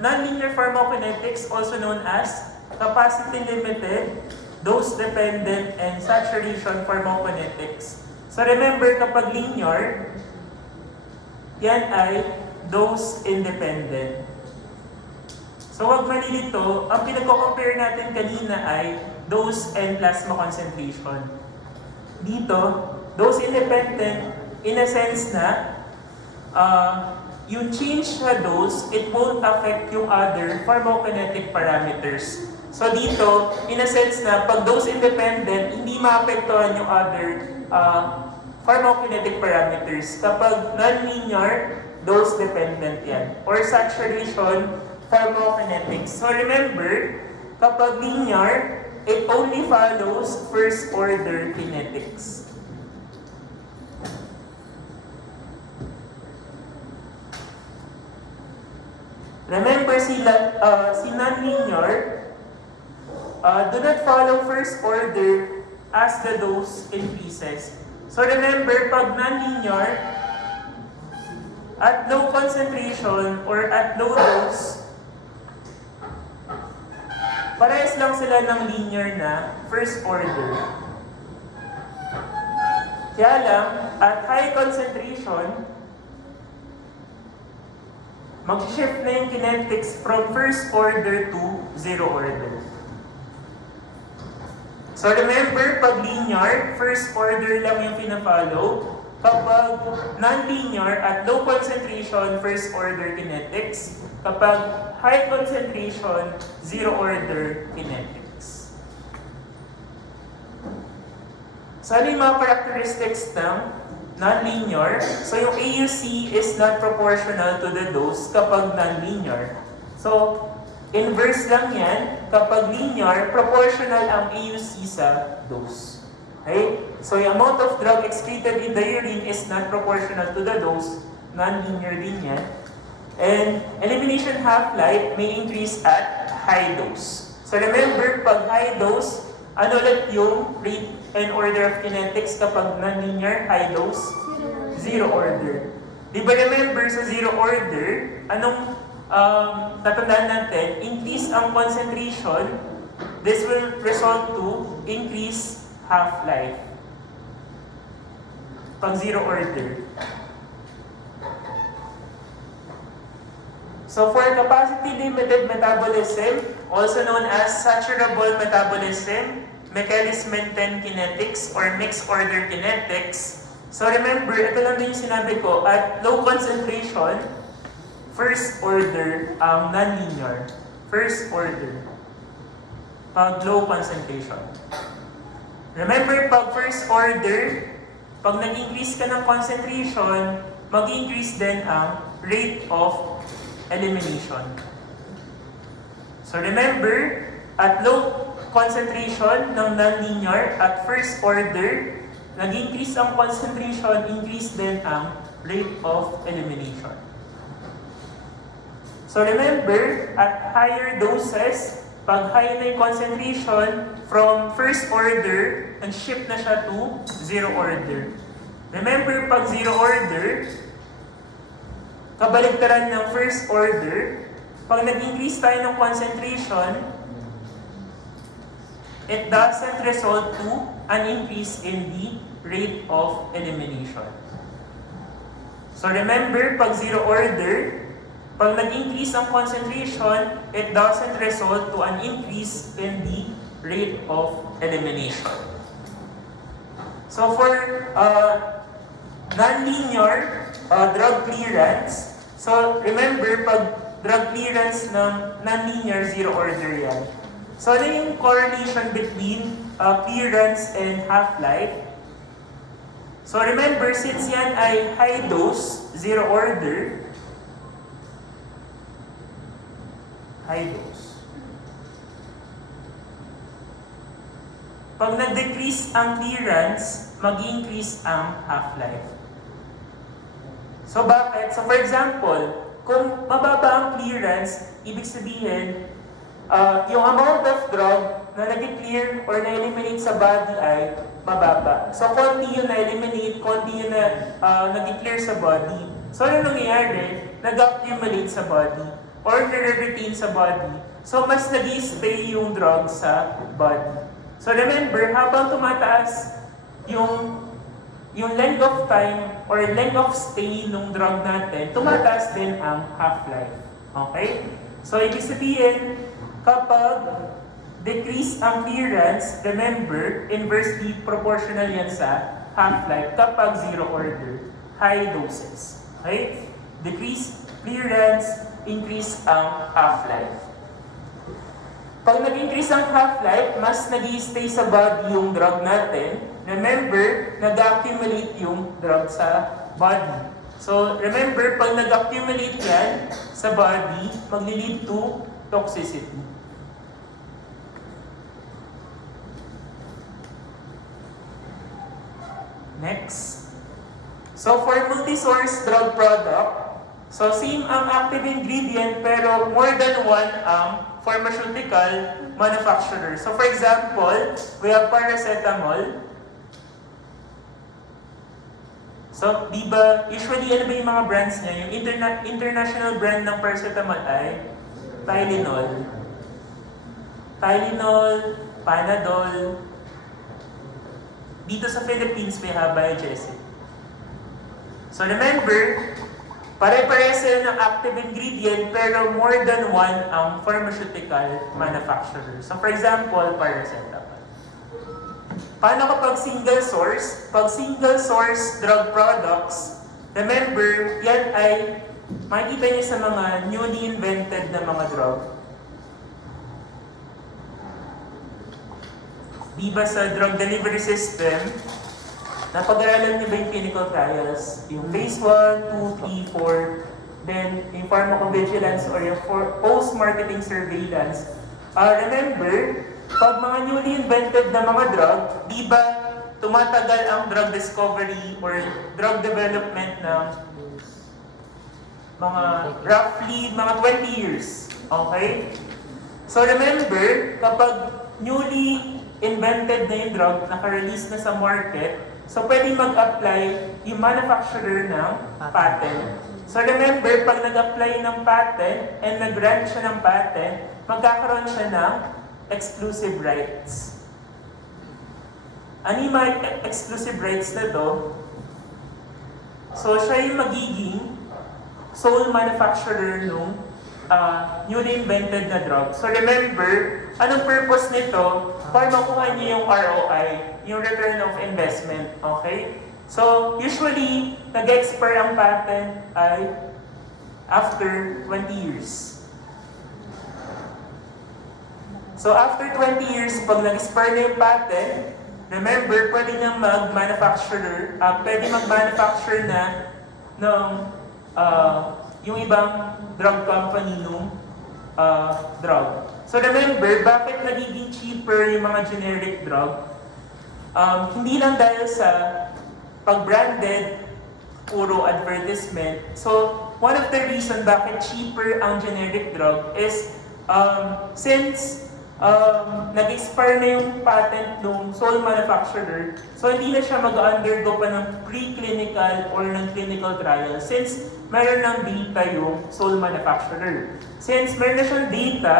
nonlinear pharmacokinetics, also known as capacity-limited, dose-dependent, and saturation pharmacokinetics. So remember, kapag linear, yan ay dose-independent. So wag malilito, ang pinagko-compare natin kanina ay dose and plasma concentration. Dito, dose-independent in a sense na yung change na dose, it won't affect yung other pharmacokinetic parameters. So dito, in a sense na pag dose-independent, hindi maapektuhan yung other pharmacokinetic parameters. Kapag non-linear, dose-dependent yan. Or saturation pharmacokinetics. So remember, kapag linear, it only follows first-order kinetics. Remember, si non-linear, do not follow first order as the dose increases. So remember, pag non-linear, at low concentration or at low dose, parehas lang sila ng linear na first order. Kaya lang, at high concentration, mag-shift na yung kinetics from first order to zero order. So remember, pag linear, first order lang yung pina-follow. Kapag non-linear at low concentration, first order kinetics. Kapag high concentration, zero order kinetics. So ano yung mga characteristics ng non-linear? So yung AUC is not proportional to the dose kapag non-linear. So inverse lang yan. Kapag linear, proportional ang AUC sa dose. Okay? So yung amount of drug excreted in the urine is not proportional to the dose. Non-linear din yan. And elimination half-life may increase at high dose. So remember, pag high dose, ano ulit yung rate and order of kinetics kapag non-linear, high dose? Zero order. Di ba remember sa zero order, anong tatandaan natin? Increase ang concentration, this will result to increase half-life. Pag zero order. So for capacity-limited metabolism, also known as saturable metabolism, mechanism-10 kinetics or mixed order kinetics. So remember, ito lang din yung sinabi ko, at low concentration, first order ang non-linear. First order. Pag low concentration. Remember, pag first order, pag nag-increase ka ng concentration, mag-increase din ang rate of elimination. So remember, at low concentration ng non-linear, at first order, nag-increase ang concentration, increase din ang rate of elimination. So remember, at higher doses, pag high na yung concentration, from first order, nag-shift na siya to zero order. Remember, pag zero order, kabaligtaran ng first order, pag nag-increase tayo ng concentration, it doesn't result to an increase in the rate of elimination. So remember, pag zero order, pag nag-increase ang concentration, it doesn't result to an increase in the rate of elimination. So for non-linear drug clearance, so remember, pag drug clearance ng non-linear, zero order yan. So ano yung correlation between clearance and half-life? So remember, since yan ay high dose, zero order, high dose. Pag nag-decrease ang clearance, mag-increase ang half-life. So bakit? So for example, kung mababa ang clearance, ibig sabihin, yung amount of drug na nag-clear or na-eliminate sa body ay mababa. So konti yung na-eliminate, konti yung nag-clear sa body. So ano nangyayari? Nag-accumulate sa body or nare-retain sa body. So mas nag-stay yung drug sa body. So remember, habang tumataas yung length of time or length of stay ng drug natin, tumataas din ang half-life. Okay? So ibig sabihin, kapag decrease ang clearance, remember, inversely proportional yan sa half-life kapag zero order, high doses. Okay? Decrease clearance, increase ang half-life. Pag nag-increase ang half-life, mas nag-i-stay sa body yung drug natin. Remember, nag-accumulate yung drug sa body. So, remember, pag nag-accumulate yan sa body, mag-lead to toxicity. Next. So, for multi-source drug product, so same ang active ingredient pero more than one ang pharmaceutical manufacturer. So for example, we have paracetamol. So, di ba, usually ano ba yung mga brands niya? Yung international brand ng paracetamol ay Tylenol. Tylenol, Panadol. Dito sa Philippines, may Biogesic. So remember, pare-pareho sila ng active ingredient pero more than one ang pharmaceutical manufacturer. So for example, paracetamol. Paano kapag single source? Pag single source drug products, remember, yan ay makikita niyo sa mga newly invented na mga drug. Diba sa drug delivery system, napag-aralan niyo ba yung clinical trials? Yung phase 1, 2, 3, 4, then yung pharmacovigilance or yung post-marketing surveillance. Remember, pag mga newly invented na mga drug, di ba tumatagal ang drug discovery or drug development ng mga roughly mga 20 years. Okay? So remember, kapag newly invented na yung drug, naka-release na sa market, so pwedeng mag-apply yung manufacturer ng patent. So remember, pag nag-apply ng patent and nag-grant siya ng patent, magkakaroon siya ng exclusive rights. Ano yung mga exclusive rights na to? So siya yung magiging sole manufacturer ng newly invented na drug. So remember, anong purpose nito? Para makuha niyo yung ROI, yung return of investment. Okay? So usually, nag-expire ang patent ay after 20 years. So after 20 years, pag nag-expire na yung patent, remember, pwede nang mag-manufacture na ng yung ibang drug company nung drug. So remember, bakit nagiging cheaper yung mga generic drug? Hindi lang dahil sa pag-branded, puro advertisement. So one of the reason bakit cheaper ang generic drug is since nag-expire na yung patent ng sole manufacturer, so hindi na siya mag-undergo pa ng preclinical or ng clinical trial since meron ng data yung sole manufacturer. Since meron na siyang data,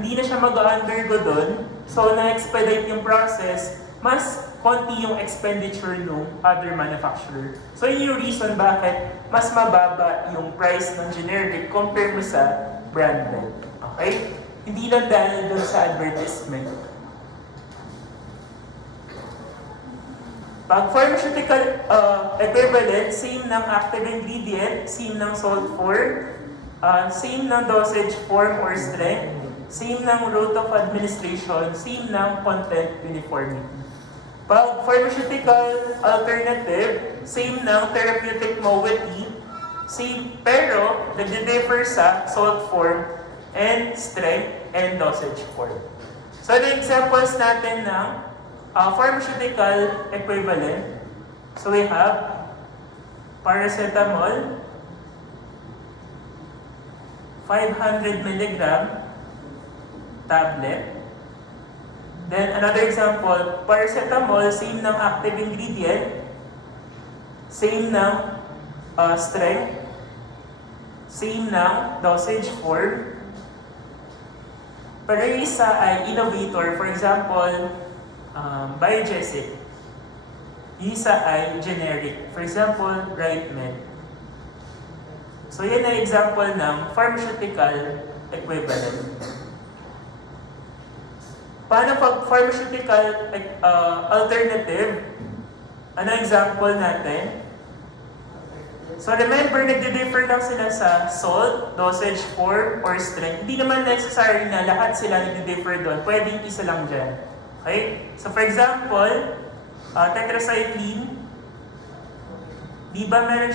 hindi na siya mag-undergo doon, so na-expedite yung process, mas konti yung expenditure ng other manufacturer. So yun yung reason bakit mas mababa yung price ng generic compare mo sa branded. Okay? Hindi lang dahil doon sa advertisement. Pag pharmaceutical equivalent, same ng active ingredient, same ng salt form, same ng dosage form or strength, same ng route of administration, same ng content uniformity. Pag pharmaceutical alternative, same ng therapeutic moiety, same pero nagdi-differ sa salt form and strength and dosage form. So the examples natin ng pharmaceutical equivalent. So we have paracetamol, 500 mg tablet. Then another example, paracetamol, same ng active ingredient, same ng strength, same ng dosage form. Pero yung isa ay innovator, for example, biogesic. Yung isa ay generic, for example, Rightmed. So yan ay example ng pharmaceutical equivalent. Paano pag pharmaceutical alternative? Ano example natin? So remember, nagdi-differ lang sila sa salt, dosage form, or strength. Hindi naman necessary na lahat sila nagdi-differ doon. Pwedeng isa lang dyan. Okay? So for example, tetracycline. Di ba marami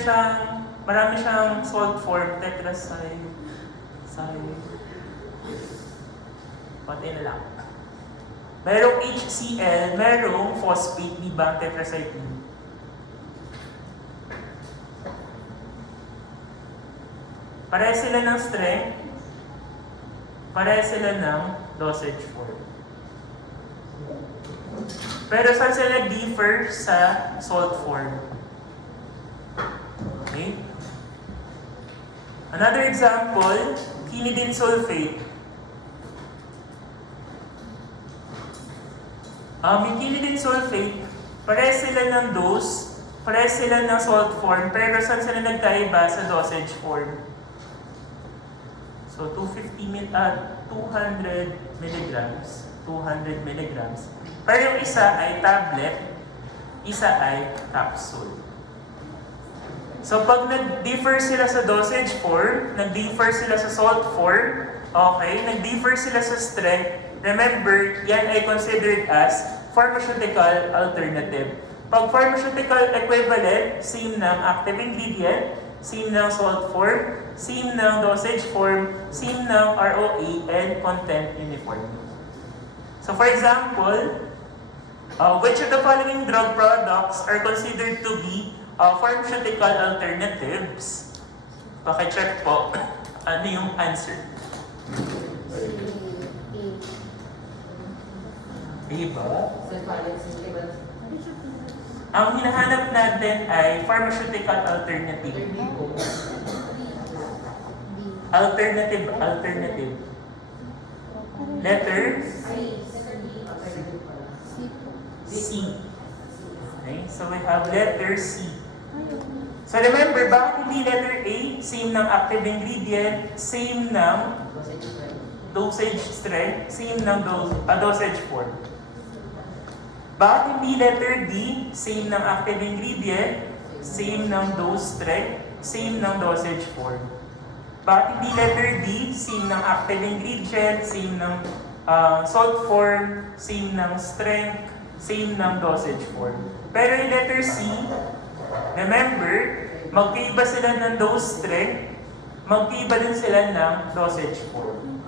siyang salt form, tetracycline. Pati na lang. Merong HCl, merong phosphate, di ba, tetracycline. Pareha sila ng strength, pareha sila ng dosage form. Pero saan sila differ sa salt form? Okay? Another example, quinidine sulfate. Yung quinidine sulfate, pareha sila ng dose, pareha sila ng salt form, pero saan sila nagkaiba sa dosage form? So 200 milligrams. Pero yung isa ay tablet, isa ay capsule. So pag nag-differ sila sa dosage form, nag-differ sila sa salt form, okay, nag-differ sila sa strength, remember, yan ay considered as pharmaceutical alternative. Pag pharmaceutical equivalent, same ng active ingredient, same ng salt form, same ng dosage form, same ng ROA, and content uniformity. So for example, which of the following drug products are considered to be pharmaceutical alternatives? Paki-check po, ano yung answer? Diba? Ang hinahanap natin ay pharmaceutical alternative. Alternative. Letter C. Okay, so we have letter C. So remember, bakit hindi letter A? Same ng active ingredient, same ng dosage strength, same ng dosage form. Bakit hindi letter D? Same ng active ingredient, same ng dose strength, same ng dosage form. Bakit hindi letter D? Same ng active ingredient, same ng salt form, same ng strength, same ng dosage form. Pero yung letter C, remember, magkaiba sila ng dose strength, magkaiba din sila ng dosage form.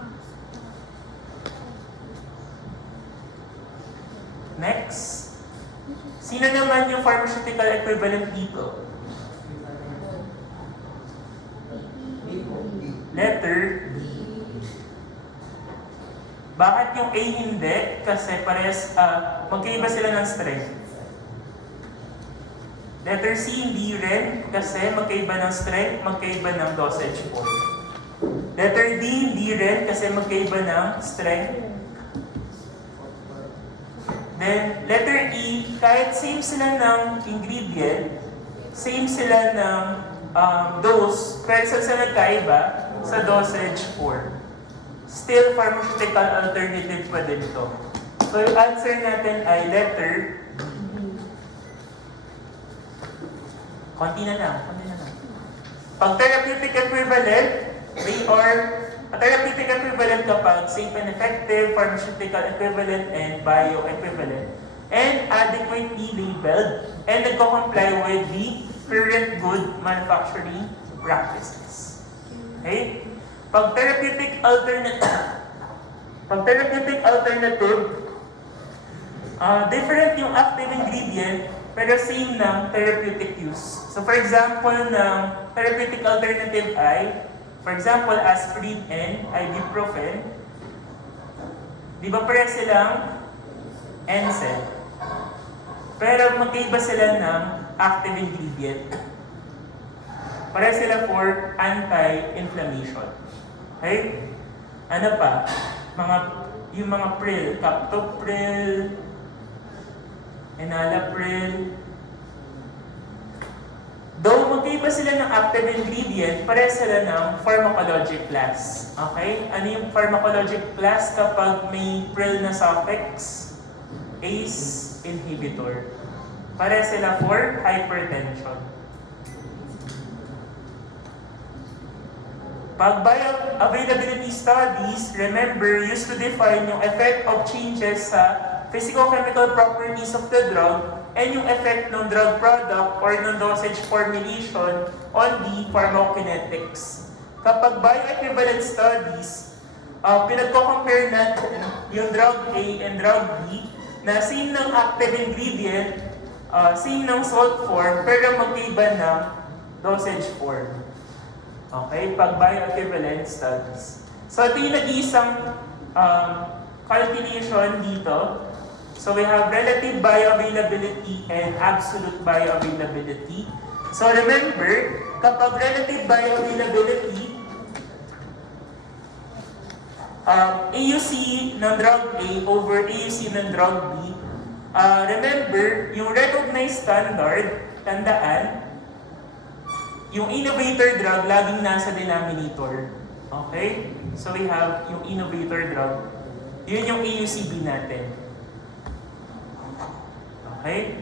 Next, sino naman yung pharmaceutical equivalent dito? Letter D. Bakit yung A hindi? Kasi pares, magkaiba sila ng strength. Letter C hindi rin kasi magkaiba ng strength, magkaiba ng dosage form. Letter D hindi rin kasi magkaiba ng strength. Then, letter E, kahit same sila ng ingredient, same sila ng dose, pero sa nagkaiba, sa dosage form. Still, pharmaceutical alternative pa din ito. So, yung answer natin ay letter konti na lang. Pag therapeutic equivalent, they are a therapeutic equivalent kapag safe and effective, pharmaceutical equivalent, and bioequivalent, and adequately labeled, and nagko-comply with the current good manufacturing practices. Okay? Pag therapeutic alternative, different yung active ingredient, pero same ng therapeutic use. So for example, ng therapeutic alternative ay, for example, aspirin and ibuprofen. Di ba pareha silang NSAID? Pero magkaiba sila ng active ingredient. Pareha sila for anti-inflammation. Okay? Ano pa? Yung mga pril, captopril, enalapril. Though magkaiba sila ng active ingredient, pareha sila ng pharmacologic class. Okay? Ano yung pharmacologic class kapag may pril na suffix? ACE inhibitor. Pareha sila for hypertension. Pag bioavailability studies, remember, used to define yung effect of changes sa physicochemical properties of the drug and yung effect ng drug product or ng dosage formulation on the pharmacokinetics. Kapag bioequivalent studies, pinagko-compare natin yung drug A and drug B na same ng active ingredient, same ng salt form, pero magkaiba ng dosage form. Okay? Pag bioequivalent studies. So ito yung nag-iisang calculation dito. So we have relative bioavailability and absolute bioavailability. So remember, kapag relative bioavailability, AUC ng drug A over AUC ng drug B, remember, yung recognized standard, tandaan, yung innovator drug laging nasa denominator. Okay? So we have yung innovator drug. Yun yung AUCB natin. Okay?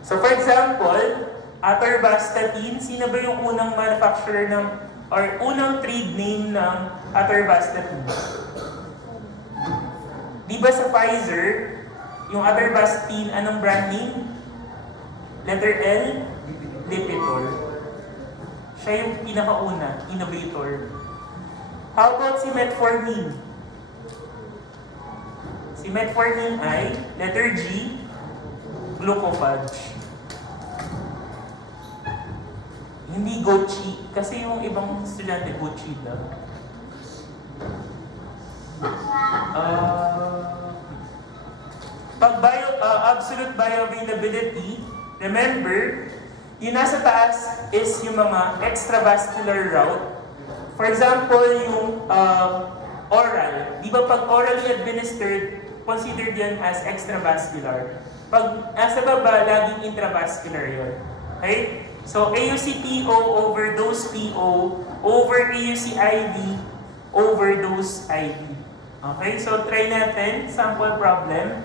So for example, atorvastatin, sino ba yung unang manufacturer ng or unang trade name ng atorvastatin? Di ba sa Pfizer, yung atorvastatin, anong brand name? Letter L? Lipitor. Siya yung pinakauna, innovator. How about si metformin? Si metformin ay, letter G, glucophage. Hindi Gochi, kasi yung ibang estudyante Gochi lang. Pag absolute bioavailability, remember, yung nasa taas is yung mga extravascular route. For example, yung oral. Di ba pag orally administered, considered yan as extravascular. Pag nasa baba, laging intravascular yun. Okay? So, AUC-PO over dose PO over AUC-IV over dose IV. Okay? So, try natin. Sample problem.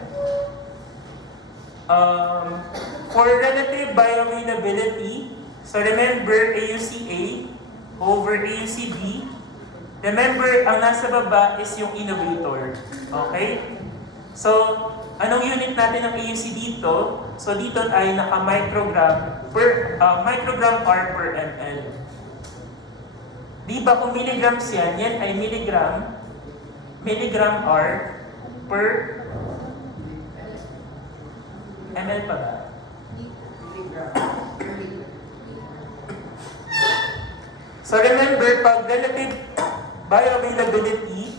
For relative bioavailability, so remember AUC-A over AUC-B. Remember, ang nasa baba is yung innovator. Okay? So, anong unit natin ng AUC dito? So, dito ay naka-microgram microgram R per ml. Di ba kung milligrams yan, yan ay milligram R per ml pa ba? So, remember, pag relative bioavailability,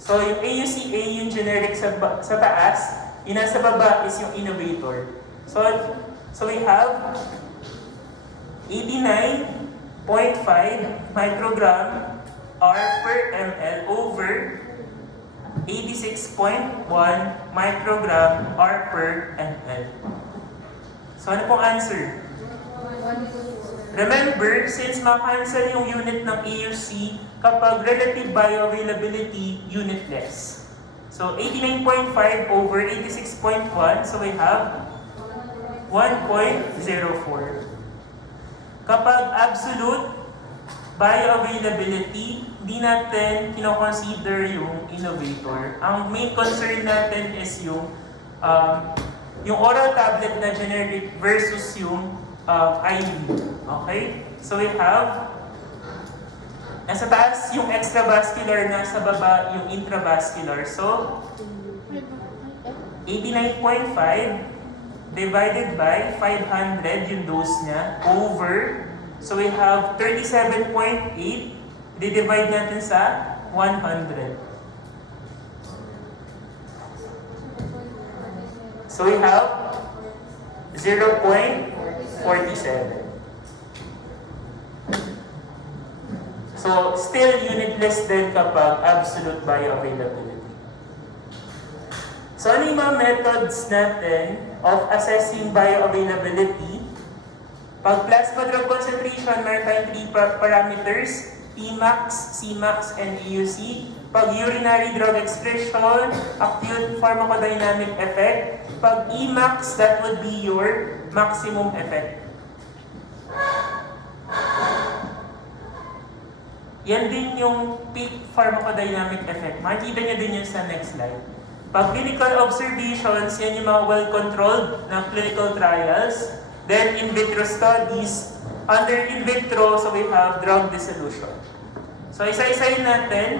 so yung AUC-A, yung generic sa taas, yung nasa baba is yung innovator. So we have 89.5 microgram R per ml over 86.1 microgram R per ml. So ano pong answer? Remember, since ma-cancel yung unit ng AUC kapag relative bioavailability unitless. So, 89.5 over 86.1, so we have 1.04. Kapag absolute bioavailability, hindi natin kino-consider yung innovator. Ang main concern natin is yung oral tablet na generic versus yung IV. Okay? So we have, nasa taas yung extravascular, nasa baba yung intravascular. So, 89.5 divided by 500 yung dose niya over, so we have 37.8, di-divide natin sa 100. So we have 0.47. So, still unitless din kapag absolute bioavailability. So, ano yung mga methods natin of assessing bioavailability? Pag plasma drug concentration, meron tayong 3 parameters, Tmax, Cmax, and AUC. Pag urinary drug excretion, acute pharmacodynamic effect. Pag Emax, that would be your maximum effect. Yan din yung peak pharmacodynamic effect. Makikita nyo din yun sa next slide. Pag clinical observations, yan yung mga well-controlled na clinical trials. Then in vitro studies, under in vitro, so we have drug dissolution. So isa-isayin natin.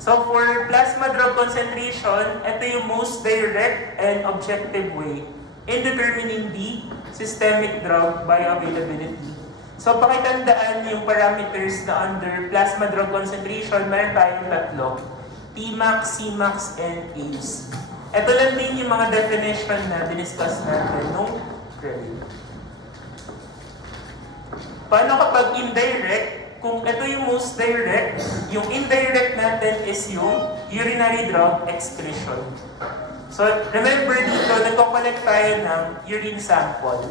So for plasma drug concentration, ito yung most direct and objective way in determining the systemic drug bioavailability. So pakitandaan yung parameters na under plasma drug concentration, meron tayong 3. Tmax, Cmax, and AUC. Ito lang din yung mga definition na diniscuss natin nung grade. Paano kapag indirect? Kung ito yung most direct, yung indirect natin is yung urinary drug excretion. So remember dito, nagko-collect tayo ng urine sample.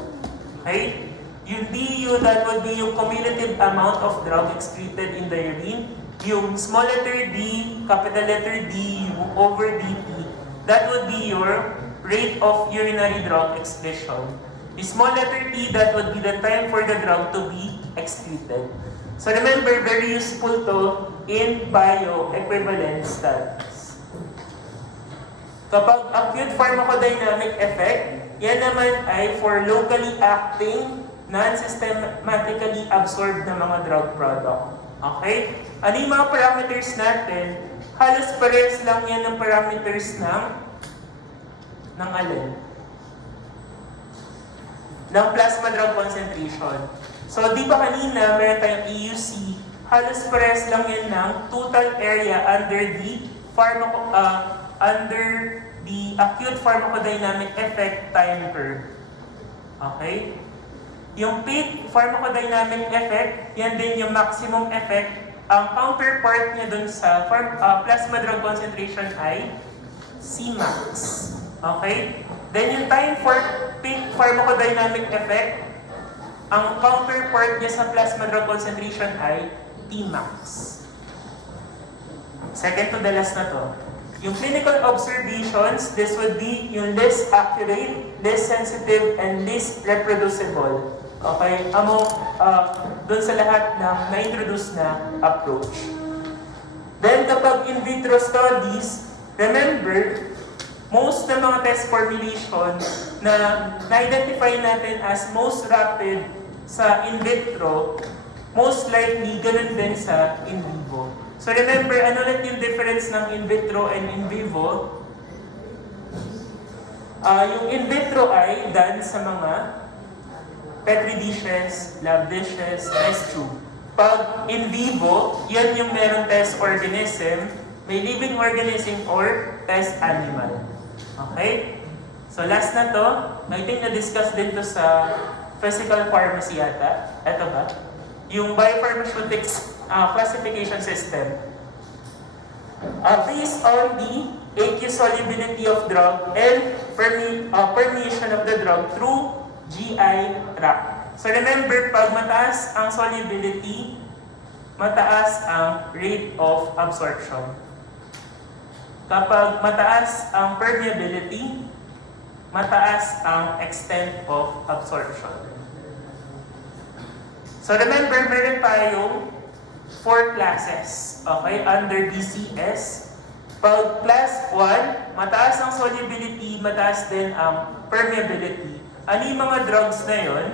Okay? Yung DU, that would be yung cumulative amount of drug excreted in the urine. Yung small letter D, capital letter D, over DT, that would be your rate of urinary drug excretion. The small letter T, that would be the time for the drug to be excreted. So remember, very useful to in bioequivalence studies. Kapag acute pharmacodynamic effect, yan naman ay for locally acting, non-systematically absorbed na mga drug product. Okay? Ano yung mga parameters natin? Halos parehas lang yan ng parameters ng alin? Ng plasma drug concentration. So, di ba kanina, meron tayong AUC, halos parehas lang yan ng total area under the acute pharmacodynamic effect time curve. Okay? Yung peak pharmacodynamic effect, yan din yung maximum effect. Ang counterpart niya dun sa plasma drug concentration ay Cmax. Okay? Then yung time for peak pharmacodynamic effect, ang counterpart niya sa plasma drug concentration ay Tmax. Second to the last na to. Yung clinical observations, this would be yung less accurate, less sensitive, and less reproducible. Okay? Doon sa lahat ng na-introduce na approach. Then kapag in vitro studies, remember, most ng mga test formulation na na-identify natin as most rapid sa in vitro, most likely ganun din sa in vivo. So remember, ano ulit yung difference ng in vitro and in vivo? Yung in vitro ay done sa mga Petri dishes, lab dishes, test tube. Pag in vivo, yan yung meron test organism, may living organism or test animal. Okay? So last na to, I think na-discuss din to sa physical pharmacy yata. Ito ba? Yung biopharmaceutics classification system. Based on the aqueous solubility of drug and permeation of the drug through GI tract. So remember, pag mataas ang solubility, mataas ang rate of absorption. Kapag mataas ang permeability, mataas ang extent of absorption. So remember, meron tayong 4 classes, okay, under DCS. Pag class 1, mataas ang solubility, mataas din ang permeability. Ano yung mga drugs na yun?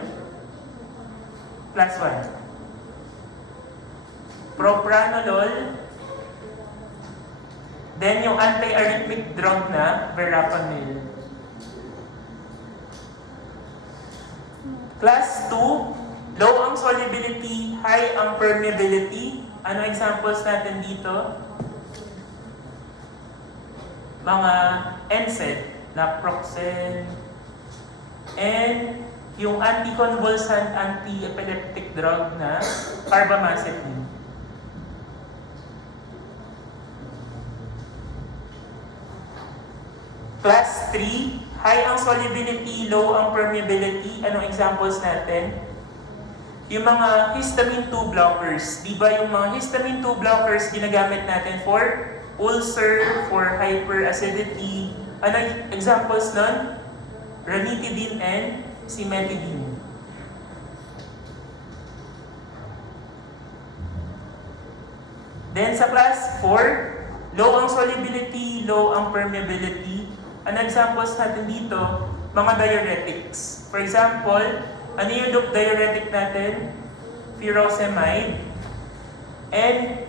Class 1. Propranolol. Then yung anti-arrhythmic drug na verapamil. Class 2, low ang solubility, high ang permeability. Ano examples natin dito? Mga NSAID, naproxen, and yung anticonvulsant, anti-epileptic drug na carbamazepine. Class 3, high ang solubility, low ang permeability. Anong examples natin? Yung mga histamine 2 blockers. Di ba yung mga histamine 2 blockers ginagamit natin for ulcer, for hyperacidity. Anong examples nun? Ranitidine and cimetidine. Then sa class 4, low ang solubility, low ang permeability. Ano examples natin dito? Mga diuretics. For example, ano yung diuretic natin? Furosemide. And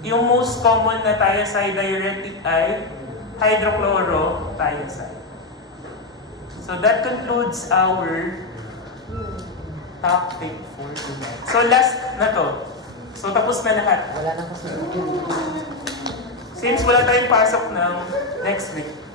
yung most common na thiazide diuretic ay hydrochlorothiazide. So that concludes our topic for tonight. So last na to. So tapos na lahat. Wala nang kasunod. Since wala tayong pasok ng next week,